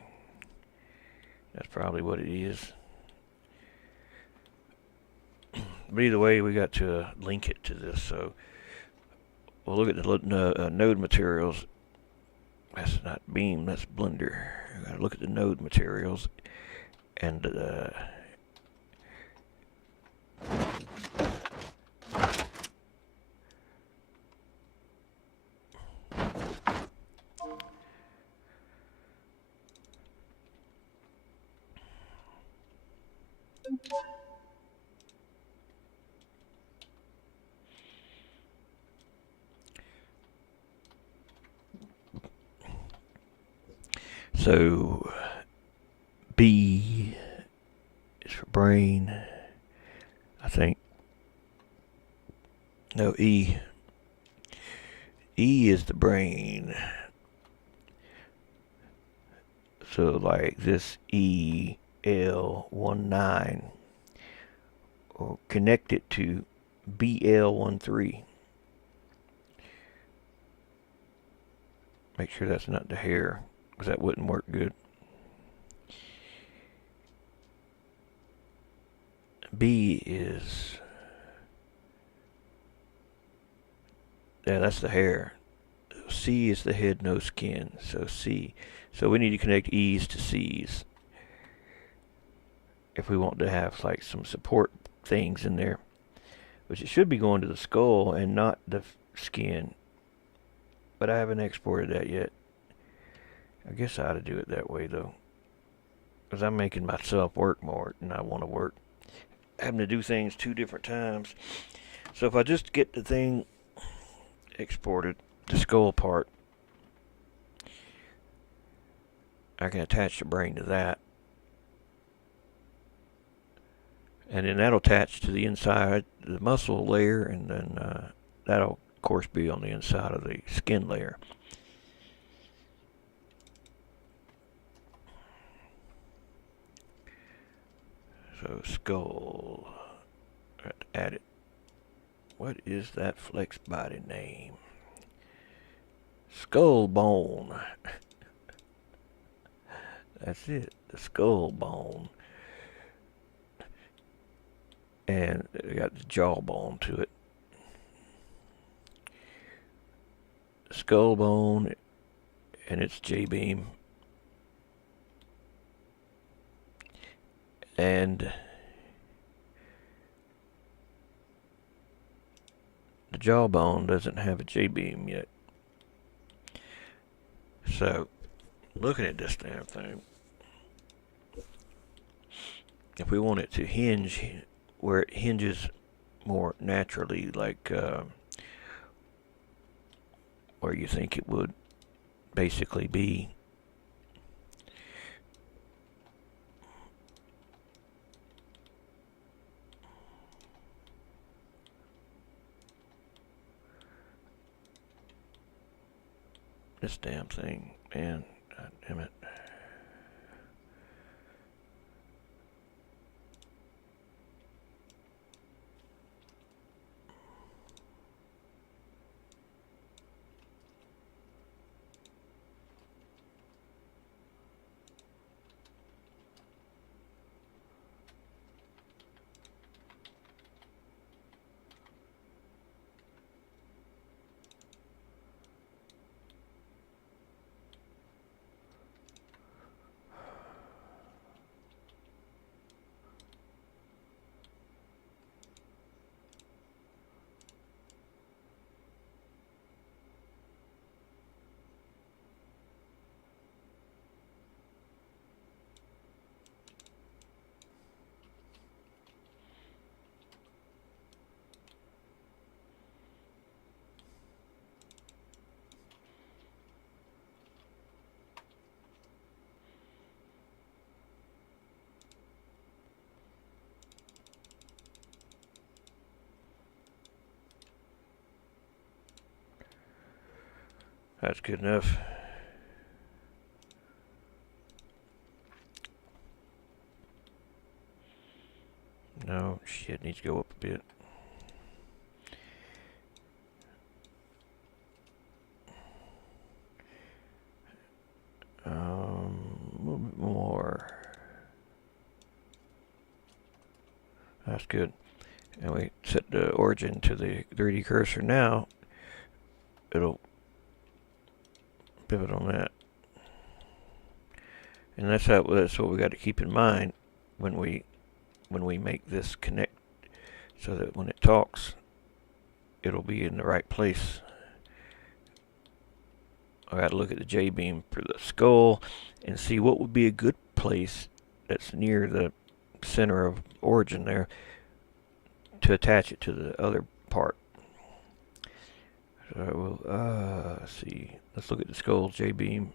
That's probably what it is. But either way, we got to link it to this, so we'll look at the node materials. That's not beam, that's blender. We gotta look at the node materials, and so B is for brain, I think. No, E. E is the brain. So like this EL19, or connect it to BL13. Make sure that's not the hair, because that wouldn't work good. B is, yeah, that's the hair. C is the head, no skin. So C. So we need to connect E's to C's if we want to have like some support things in there, which it should be going to the skull and not the skin. But I haven't exported that yet. I guess I ought to do it that way though, because I'm making myself work more than I want to work. Having to do things 2 different times. So if I just get the thing exported, the skull part, I can attach the brain to that, and then that'll attach to the inside, the muscle layer, and then that'll of course be on the inside of the skin layer. So skull, add it. What is that flex body name? skull bone. That's it, the skull bone. And it got the jawbone to it. Skull bone and its J-beam. And the jawbone doesn't have a J-beam yet. So, looking at this damn thing, if we want it to hinge where it hinges more naturally, like where you think it would basically be, this damn thing, man, God damn it. That's good enough. No, shit needs to go up a bit. A little bit more. That's good. And we set the origin to the 3D cursor now. It'll pivot on that. And that's what we got to keep in mind when we make this connect, so that when it talks, it'll be in the right place. I got to look at the J-beam for the skull and see what would be a good place that's near the center of origin there to attach it to the other part. So we'll see. Let's look at the skull J-beam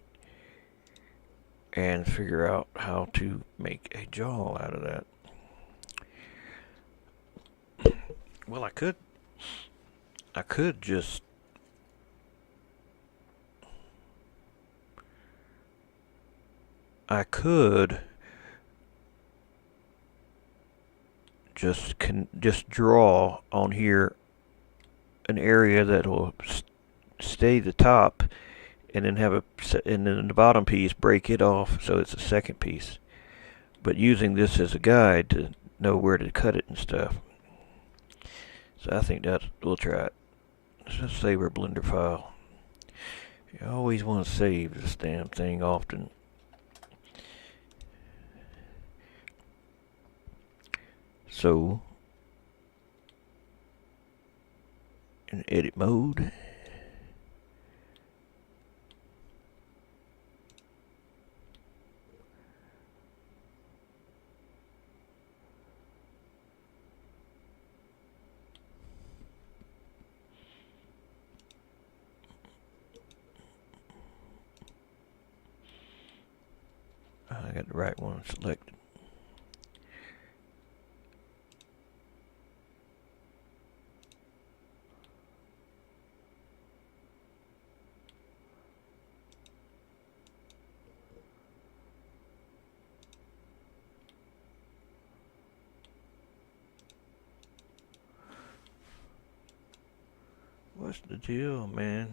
and figure out how to make a jaw out of that. Well, I could just just draw on here an area that will stay the top, and then and then the bottom piece break it off so it's a second piece. But using this as a guide to know where to cut it and stuff. So I think we'll try it. Let's just save our Blender file. You always want to save this damn thing often. So, in edit mode, I got the right one selected. What's the deal, man?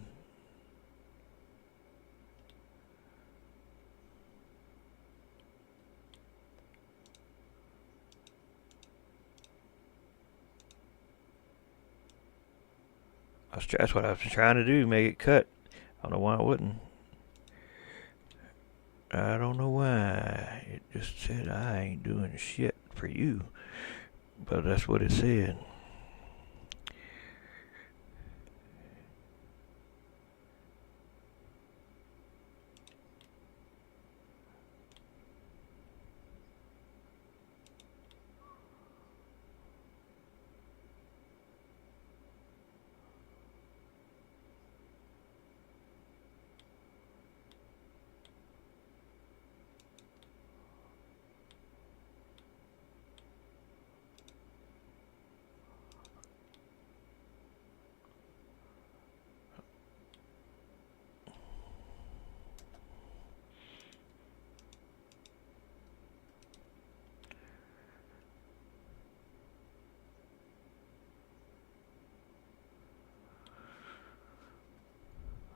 That's what I was trying to do, make it cut. I don't know why it wouldn't. I don't know why. It just said I ain't doing shit for you. But that's what it said.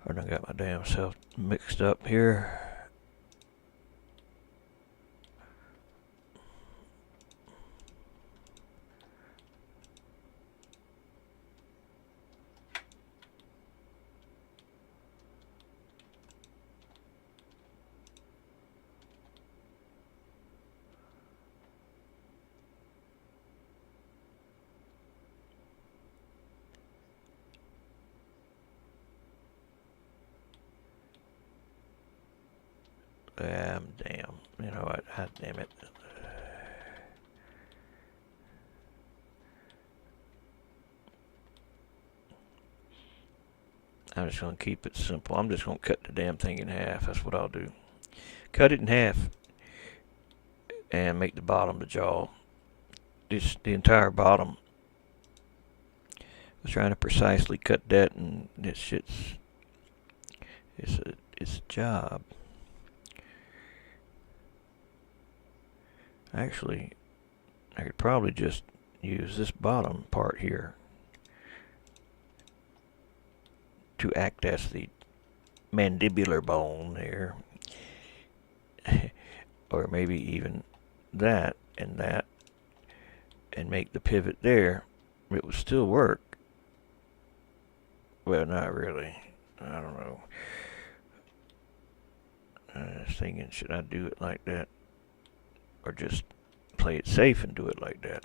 I done got my damn self mixed up here. Damn. You know what? Damn it. I'm just going to keep it simple. I'm just going to cut the damn thing in half. That's what I'll do. Cut it in half and make the bottom the jaw. The entire bottom. I was trying to precisely cut that, and this shit's it's a job. Actually, I could probably just use this bottom part here to act as the mandibular bone there. Or maybe even that, and make the pivot there. It would still work. Well, not really. I don't know. I was thinking, should I do it like that? Or just play it safe and do it like that?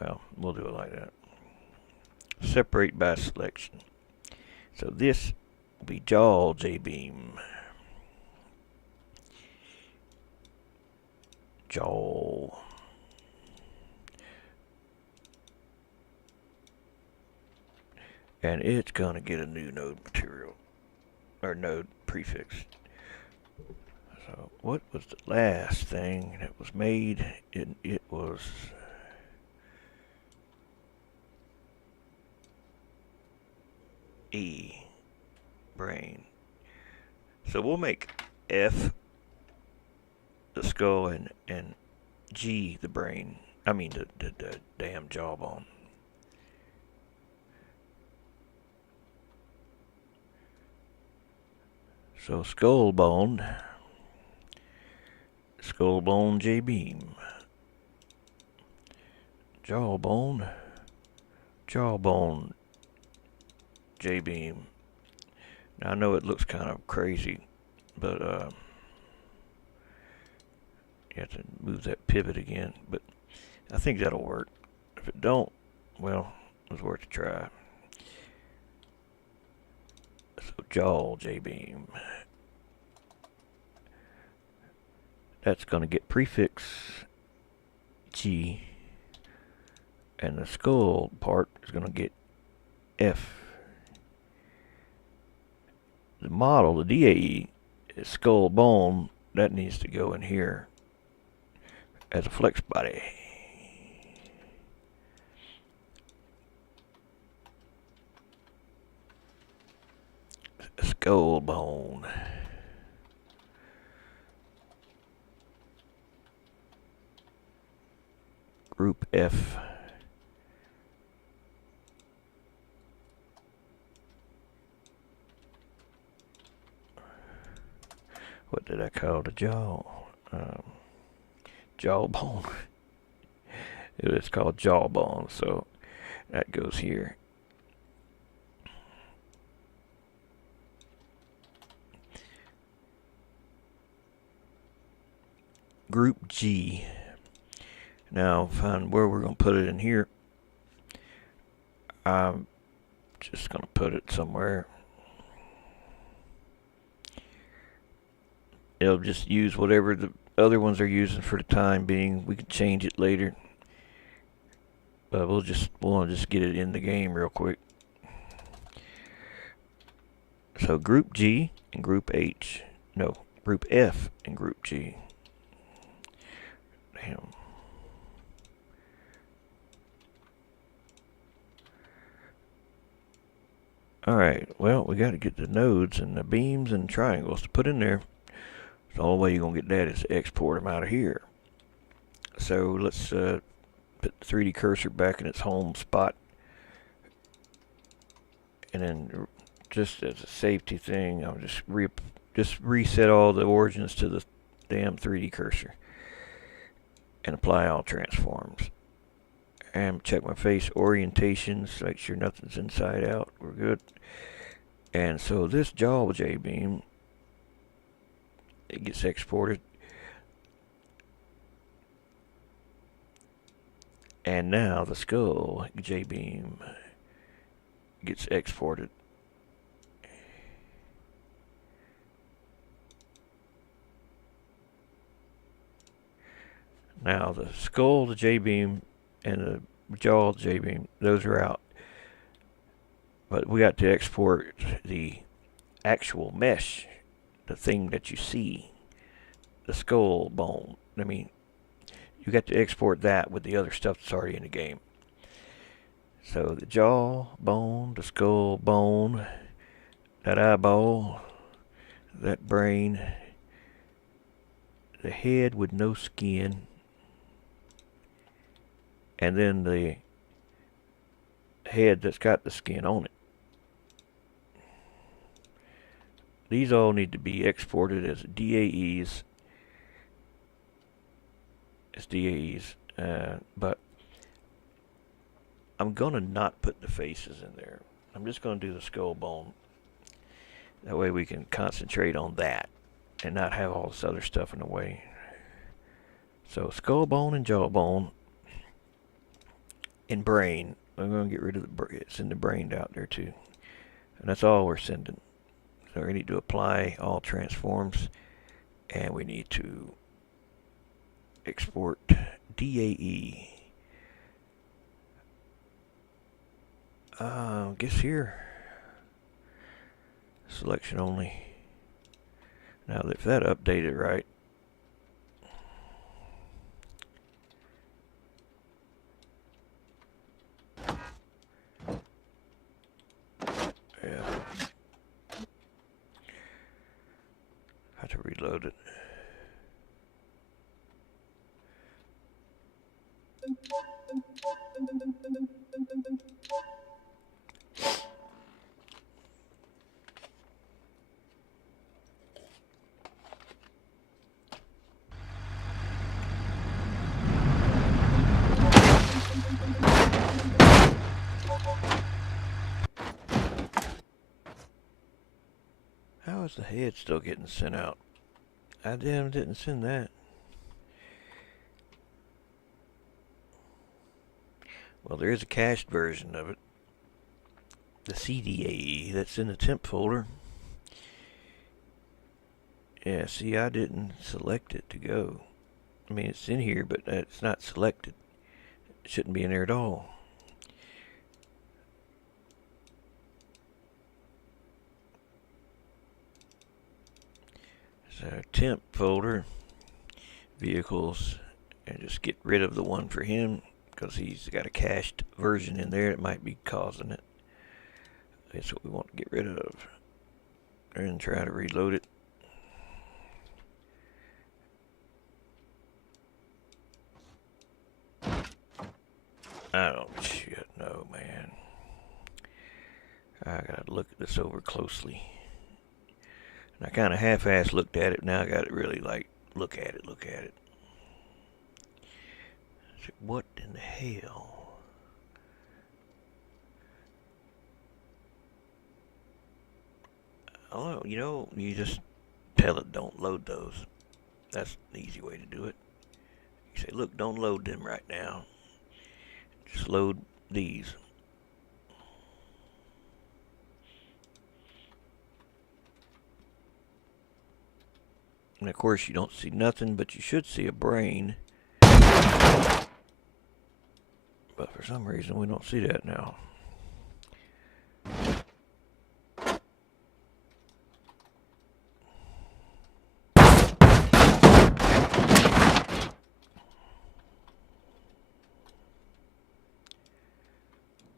Well, we'll do it like that. Separate by selection. So this will be jaw J-beam. Jaw. And it's gonna get a new node material, or node prefix. So what was the last thing that was made? It was E, brain. So we'll make F the skull and G the brain. I mean the damn jawbone. So skull bone J-beam. Jawbone J-beam. Now I know it looks kind of crazy, but you have to move that pivot again, but I think that'll work. If it don't, well, it's worth a try. So jaw J-beam. That's going to get prefix G, and the skull part is going to get F. The model, the DAE, is skull bone. That needs to go in here as a flex body. Skull bone. Group F. What did I call the jaw? Jawbone. It's called jawbone, so that goes here. group G. Now find where we're going to put it in here. I'm just going to put it somewhere. It'll just use whatever the other ones are using for the time being. We can change it later. But we'll want to just get it in the game real quick. So group G and group H. No, group F and group G. Damn. Alright, well, we got to get the nodes and the beams and triangles to put in there. The only way you're going to get that is to export them out of here. So let's put the 3D cursor back in its home spot. And then just as a safety thing, I'll just reset all the origins to the damn 3D cursor. And apply all transforms. And check my face orientations, make sure nothing's inside out. We're good. And so this jaw J-beam, it gets exported. And now the skull J-beam gets exported. Now the skull, the J-beam, and the jaw J-beam, those are out. But we got to export the actual mesh, the thing that you see, the skull bone. I mean, you got to export that with the other stuff that's already in the game. So the jaw bone, the skull bone, that eyeball, that brain, the head with no skin, and then the head that's got the skin on it. These all need to be exported as DAEs. As DAEs, but I'm gonna not put the faces in there. I'm just gonna do the skull bone. That way we can concentrate on that and not have all this other stuff in the way. So skull bone and jaw bone and brain. I'm gonna get rid of the brain. It's in the brain out there too, and that's all we're sending. So we need to apply all transforms, and we need to export DAE. Guess here. Selection only. Now if that updated right. Yeah. Have to reload it. How is the head still getting sent out? I didn't send that. Well, there is a cached version of it. The CDAE that's in the temp folder. Yeah, see, I didn't select it to go. I mean, it's in here, but it's not selected. It shouldn't be in there at all. So, temp folder, vehicles, and just get rid of the one for him because he's got a cached version in there that might be causing it. That's what we want to get rid of. And try to reload it. I don't shit no, man. I gotta look at this over closely. And I kind of half-ass looked at it. Now I gotta really like look at it. So what in the hell? Oh, you know, you just tell it don't load those. That's the easy way to do it. say, look, don't load them right now. Just load these. And of course you don't see nothing, but you should see a brain. But for some reason we don't see that now.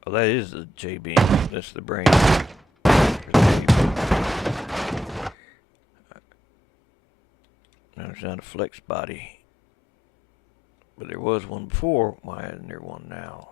Oh, that is the J-beam. That's the brain. Now there's not a flex body. But there was one before. Why isn't there one now?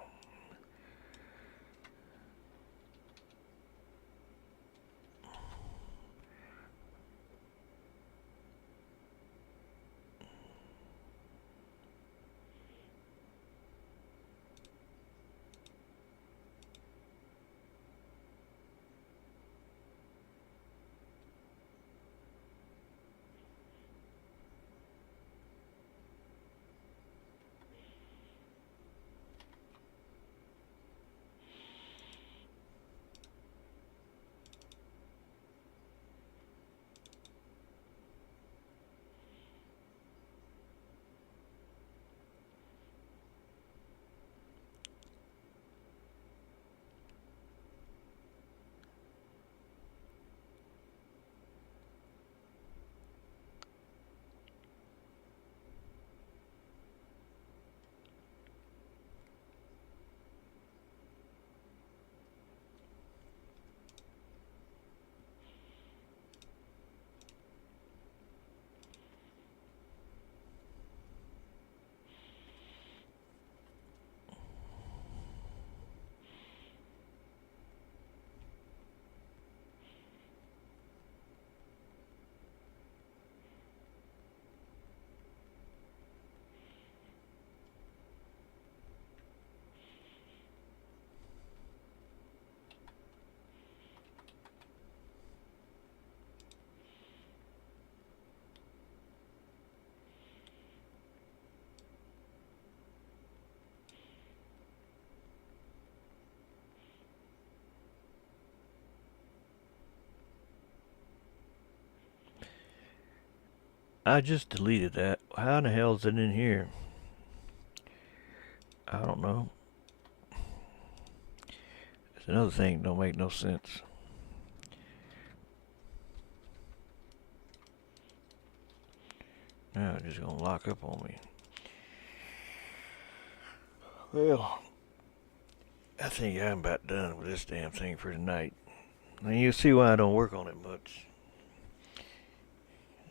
I just deleted that. How in the hell is it in here? I don't know. It's another thing don't make no sense. Now it's just gonna lock up on me. Well, I think I'm about done with this damn thing for tonight. Now you'll see why I don't work on it much.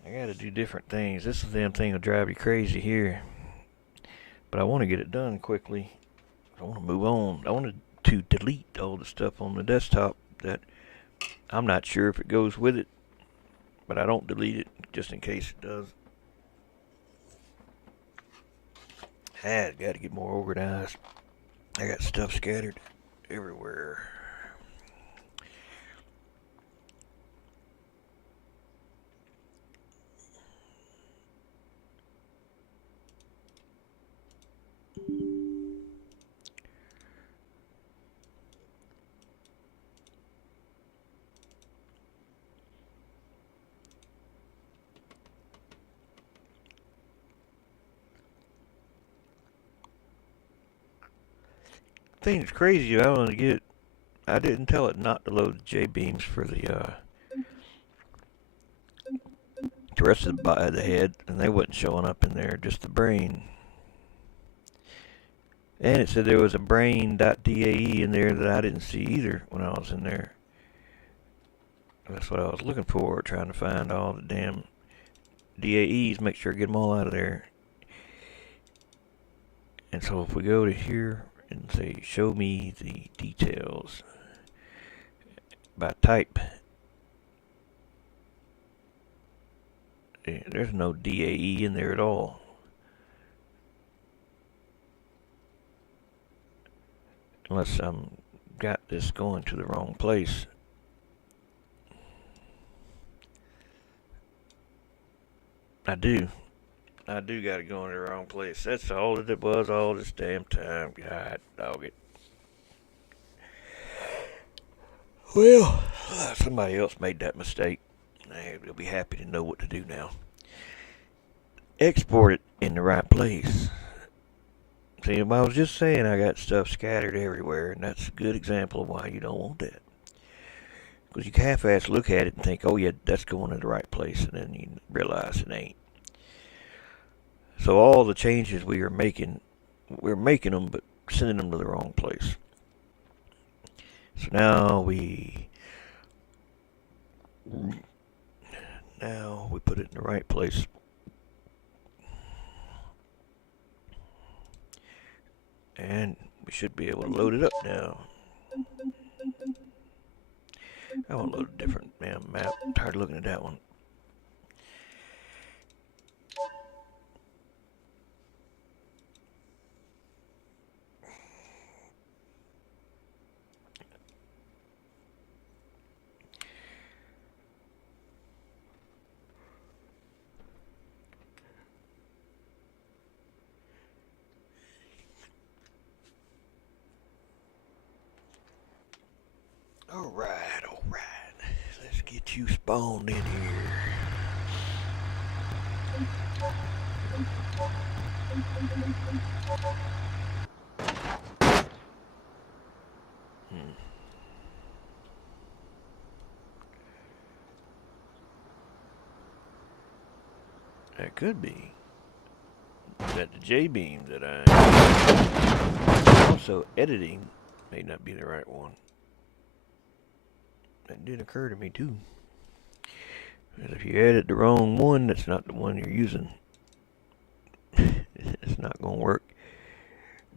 I gotta do different things. This damn thing will drive you crazy here. But I want to get it done quickly. I want to move on. I wanted to delete all the stuff on the desktop that I'm not sure if it goes with it. But I don't delete it just in case it does. I got to get more organized. I got stuff scattered everywhere. Thing that's crazy, I didn't tell it not to load the J-beams for the rest of the head, and they wasn't showing up in there, just the brain. And it said there was a brain.dae in there that I didn't see either when I was in there. That's what I was looking for, trying to find all the damn DAEs, make sure I get them all out of there. And so if we go to here and say, show me the details by type, there's no DAE in there at all. Unless I'm got this going to the wrong place. I do. I do got it going to the wrong place. That's all that it was all this damn time. God dog it. Well, somebody else made that mistake. They'll be happy to know what to do now. Export it in the right place. See, I was just saying I got stuff scattered everywhere, and that's a good example of why you don't want that. Because you half-ass look at it and think, oh yeah, that's going to the right place, and then you realize it ain't. So all the changes we're making them, but sending them to the wrong place. So now we put it in the right place. And we should be able to load it up now. I want to load a different map. I'm tired of looking at that one. Alright. Let's get you spawned in here. That could be. That the J-beam that also editing may not be the right one. That did occur to me too. Because if you edit the wrong one, that's not the one you're using. It's not going to work.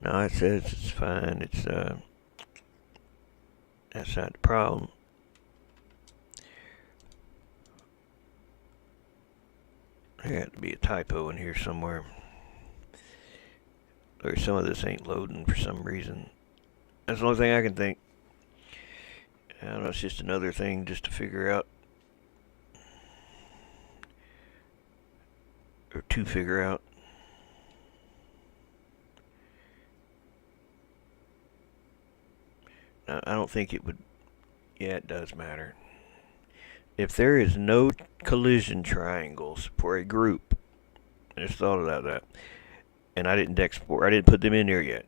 No, it says it's fine. That's not the problem. There got to be a typo in here somewhere. Or some of this ain't loading for some reason. That's the only thing I can think. I don't know, it's just another thing just to figure out. Or to figure out. Now, I don't think it would. Yeah, it does matter. If there is no collision triangles for a group, I just thought about that. And I didn't put them in there yet.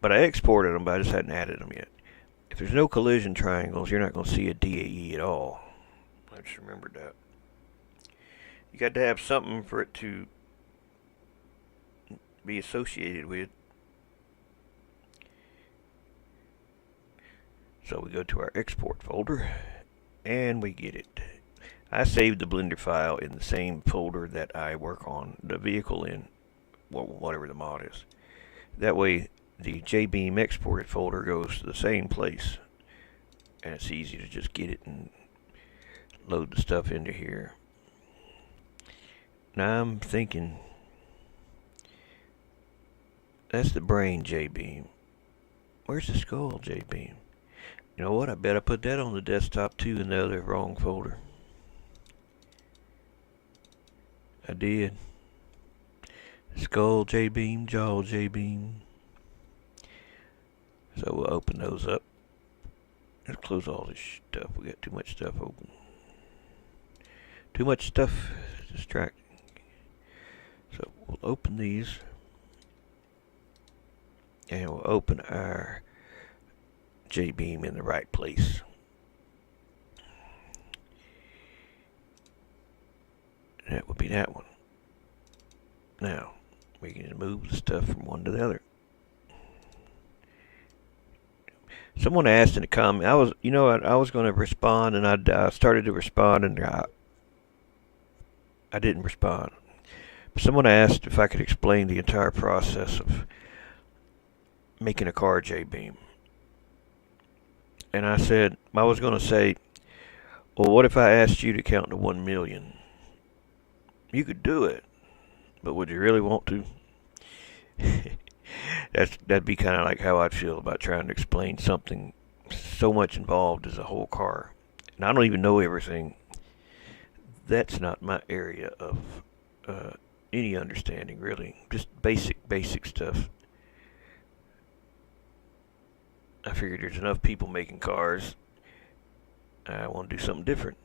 But I exported them, but I just hadn't added them yet. If there's no collision triangles, you're not going to see a DAE at all. I just remembered that. You got to have something for it to be associated with. So we go to our export folder, and we get it. I saved the Blender file in the same folder that I work on the vehicle in, whatever the mod is. That way, the JBeam exported folder goes to the same place, and it's easy to just get it and load the stuff into here. Now I'm thinking, that's the brain JBeam. Where's the skull JBeam? You know what? I bet I put that on the desktop too in the other wrong folder. I did. Skull JBeam, jaw JBeam. So we'll open those up. Let's close all this stuff. We got too much stuff open. Too much stuff distracting. So we'll open these. And we'll open our JBeam in the right place. That would be that one. Now, we can move the stuff from one to the other. Someone asked in the comment, I was going to respond, and I started to respond, and I didn't respond. Someone asked if I could explain the entire process of making a car JBeam. And I said, I was going to say, well, what if I asked you to count to 1 million? You could do it, but would you really want to? That'd be kind of like how I'd feel about trying to explain something so much involved as a whole car. And I don't even know everything. That's not my area of any understanding, really. Just basic stuff. I figured there's enough people making cars. I want to do something different.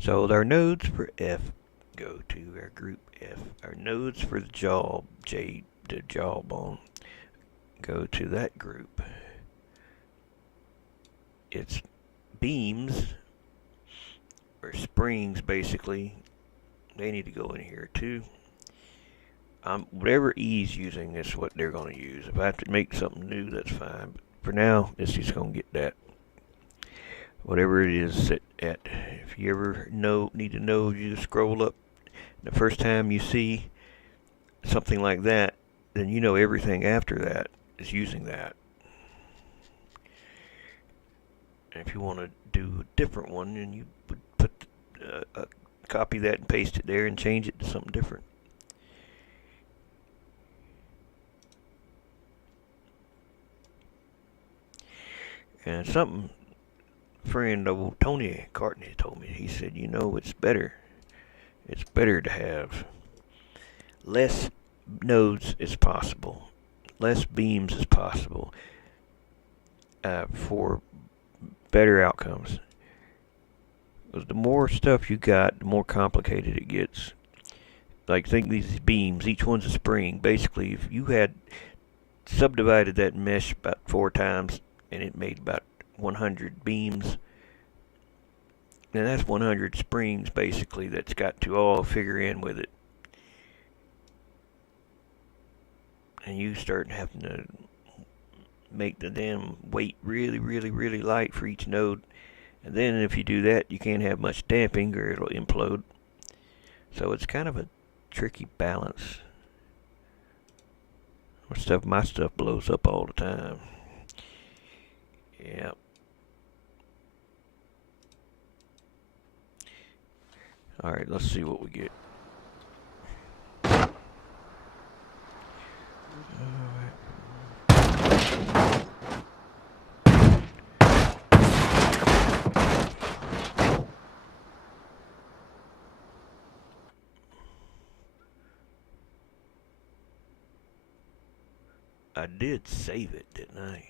So our nodes for F go to our group F. Our nodes for the jawbone, go to that group. It's beams, or springs basically. They need to go in here too. Whatever E's using is what they're going to use. If I have to make something new, that's fine. But for now, it's just going to get that. Whatever it is set at. If you ever need to know, you scroll up. The first time you see something like that, then you know everything after that is using that. And if you want to do a different one, then you would put copy that and paste it there and change it to something different. And something friend old Tony Cartney told me, he said, you know, it's better to have less nodes as possible, less beams as possible, for better outcomes. Because the more stuff you got, the more complicated it gets. Like, think these beams, each one's a spring. Basically, if you had subdivided that mesh about 4 times and it made about 100 beams, and that's 100 springs basically that's got to all figure in with it. And you start having to make the damn weight really, really, really light for each node. And then if you do that, you can't have much damping or it'll implode. So it's kind of a tricky balance. My stuff blows up all the time. Yeah. Alright, let's see what we get. I did save it, didn't I?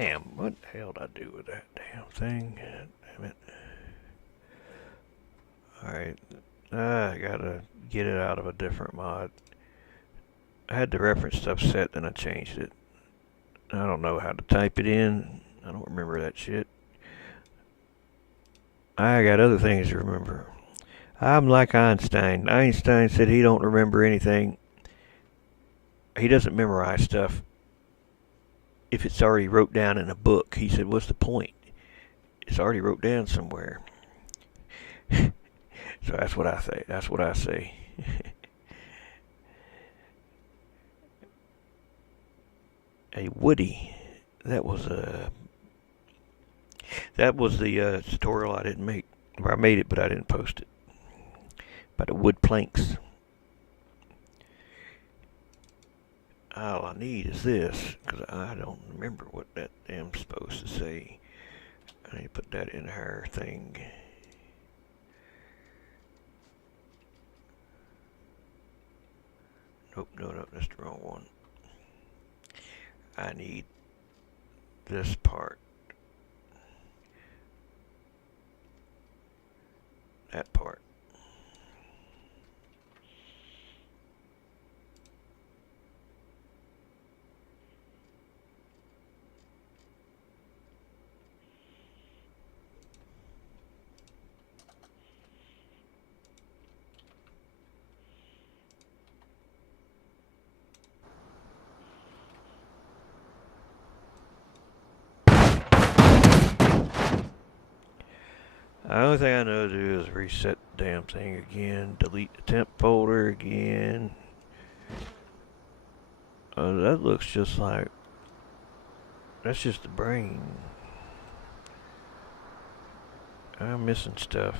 Damn, what the hell did I do with that damn thing? Damn it. Alright, I gotta get it out of a different mod. I had the reference stuff set, then I changed it. I don't know how to type it in. I don't remember that shit. I got other things to remember. I'm like Einstein. Einstein said he don't remember anything. He doesn't memorize stuff if it's already wrote down in a book. He said, what's the point? It's already wrote down somewhere. So that's what I say. That's what I say. A Woody. That was the tutorial I didn't make. Or I made it, but I didn't post it. By the wood planks. All I need is this, because I don't remember what that damn supposed to say. I need to put that in her thing. Nope, no, that's the wrong one. I need this part. That part. The only thing I know to do is reset the damn thing again, delete the temp folder again. That looks just like, that's just the brain. I'm missing stuff.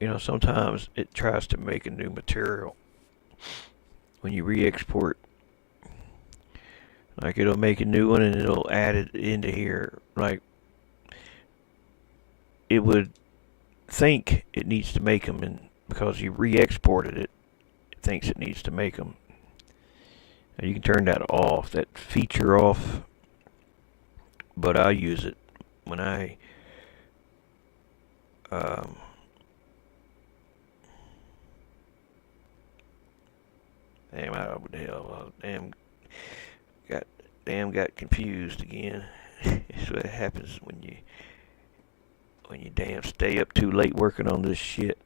You know, sometimes it tries to make a new material when you re-export. Like, it'll make a new one and it'll add it into here. Like, it would think it needs to make them, and because you re-exported it, it thinks it needs to make them. And you can turn that off, that feature off. But I use it when I damn, what the hell? Got confused again. That's what happens when you damn stay up too late working on this shit.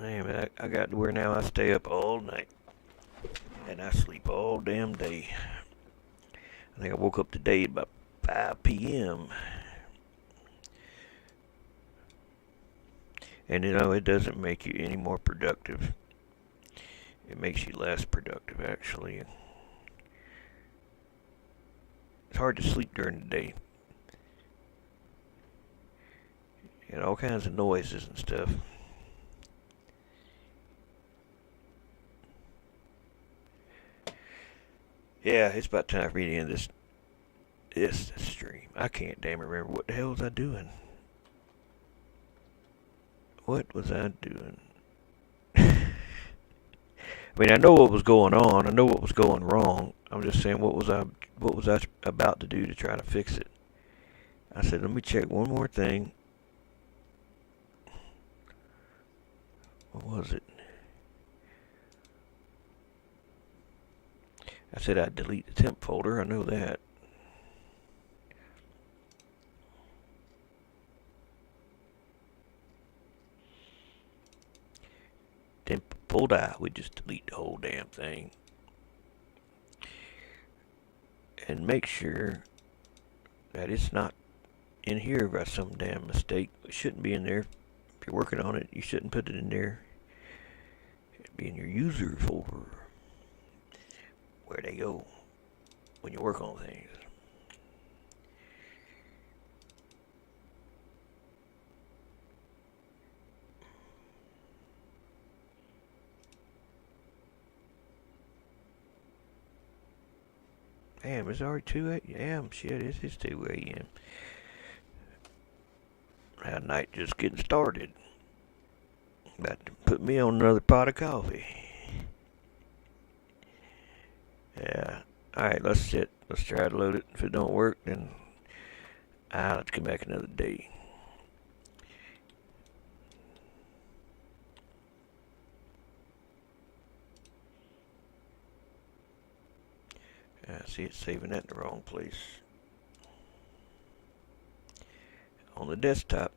Damn, I got to where now I stay up all night and I sleep all damn day. I think I woke up today at about 5 p.m. And you know, it doesn't make you any more productive. It makes you less productive, actually. It's hard to sleep during the day. You know, all kinds of noises and stuff. Yeah, it's about time for me to end this stream. I can't damn remember what the hell was I doing. What was I doing? I mean, I know what was going on. I know what was going wrong. I'm just saying, what was I about to do to try to fix it? I said, let me check one more thing. What was it? I said I'd delete the temp folder. I know that. Temp folder. We just delete the whole damn thing. And make sure that it's not in here by some damn mistake. It shouldn't be in there. If you're working on it, you shouldn't put it in there. It'd be in your user folder. Where they go when you work on things. Damn, it's already 2 a.m. Shit, this is 2 a.m. That night just getting started. About to put me on another pot of coffee. Yeah. Alright, let's sit. Let's try to load it. If it don't work, then I'll have to come back another day. See, it's saving that in the wrong place. On the desktop.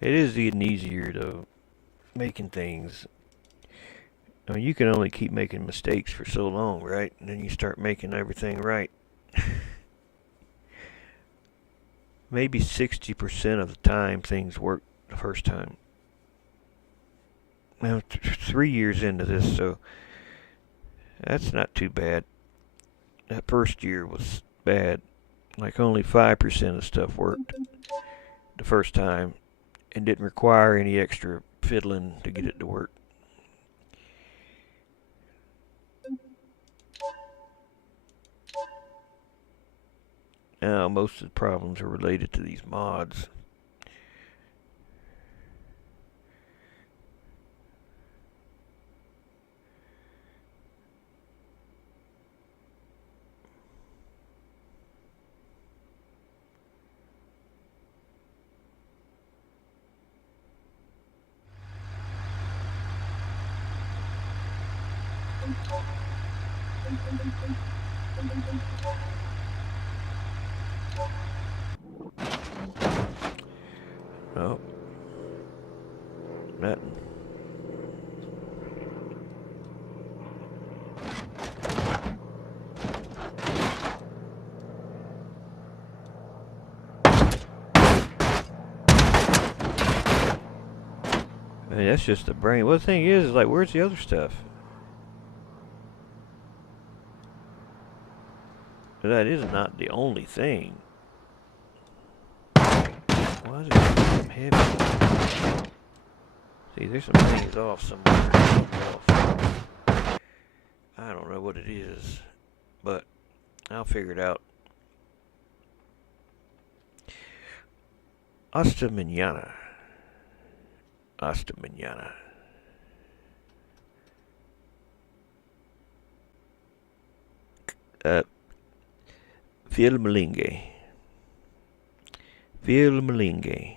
It is getting easier, though, making things. I mean, you can only keep making mistakes for so long, right? And then you start making everything right. Maybe 60% of the time things work the first time. Now, 3 years into this, so that's not too bad. That first year was bad. Like only 5% of stuff worked the first time and didn't require any extra fiddling to get it to work. Now, most of the problems are related to these mods. Oh, nothing. I mean, that's just the brain. Well, the thing is like, where's the other stuff? But that is not the only thing. Why is it so heavy? See, there's some things off somewhere. I don't know what it is, but I'll figure it out. Hasta mañana. Hasta mañana. Fiel Melingue. Fiel Melingue.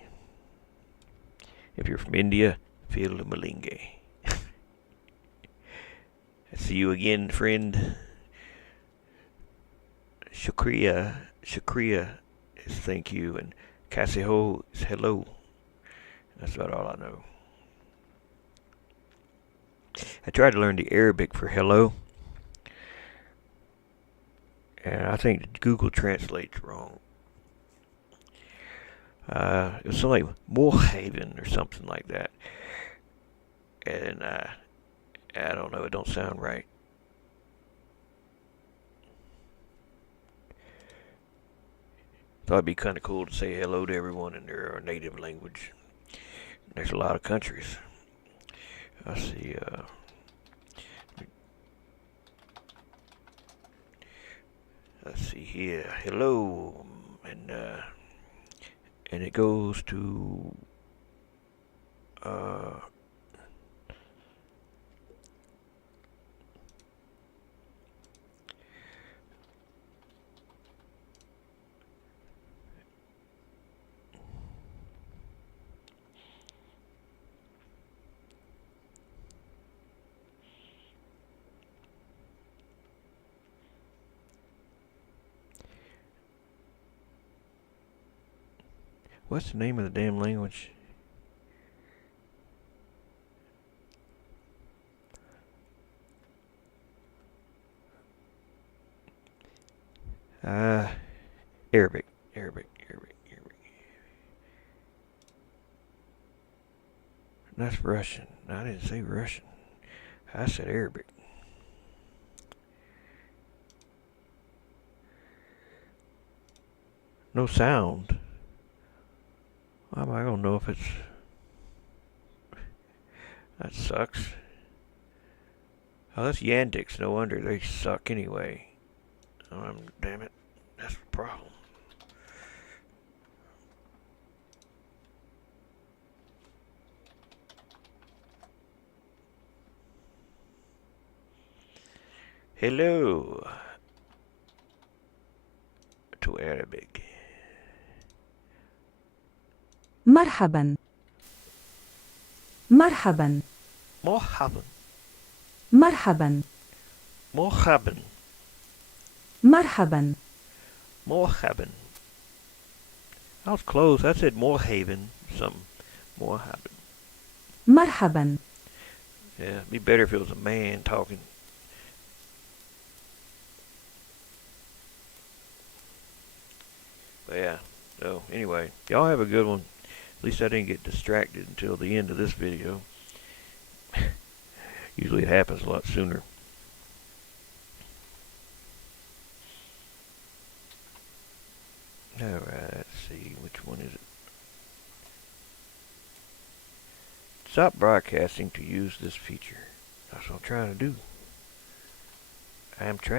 If you're from India, Fiel Melingue. See you again, friend. Shukriya. Shukriya is thank you, and Kasiho is hello. That's about all I know. I tried to learn the Arabic for hello, and I think Google translates wrong. It was something like Moorhaven or something like that. And I don't know, it don't sound right. Thought it'd be kind of cool to say hello to everyone in their native language. There's a lot of countries. I see. Let's see here. Hello, and it goes to what's the name of the damn language? Arabic. That's Russian. I didn't say Russian. I said Arabic. No sound. How am I gonna know if it's... That sucks. Oh, that's Yandex. No wonder they suck anyway. Damn it. That's the problem. Hello to Arabic. مرحبا. مرحبا. مرحبا. مرحبا. مرحبا. مرحبا. Moorhaven. I was close. I said Moorhaven. Something. Moorhaven. مرحبا. Yeah, it'd be better if it was a man talking. But yeah. So anyway, y'all have a good one. At least I didn't get distracted until the end of this video. Usually it happens a lot sooner. Alright, let's see. Which one is it? Stop broadcasting to use this feature. That's what I'm trying to do. I am trying.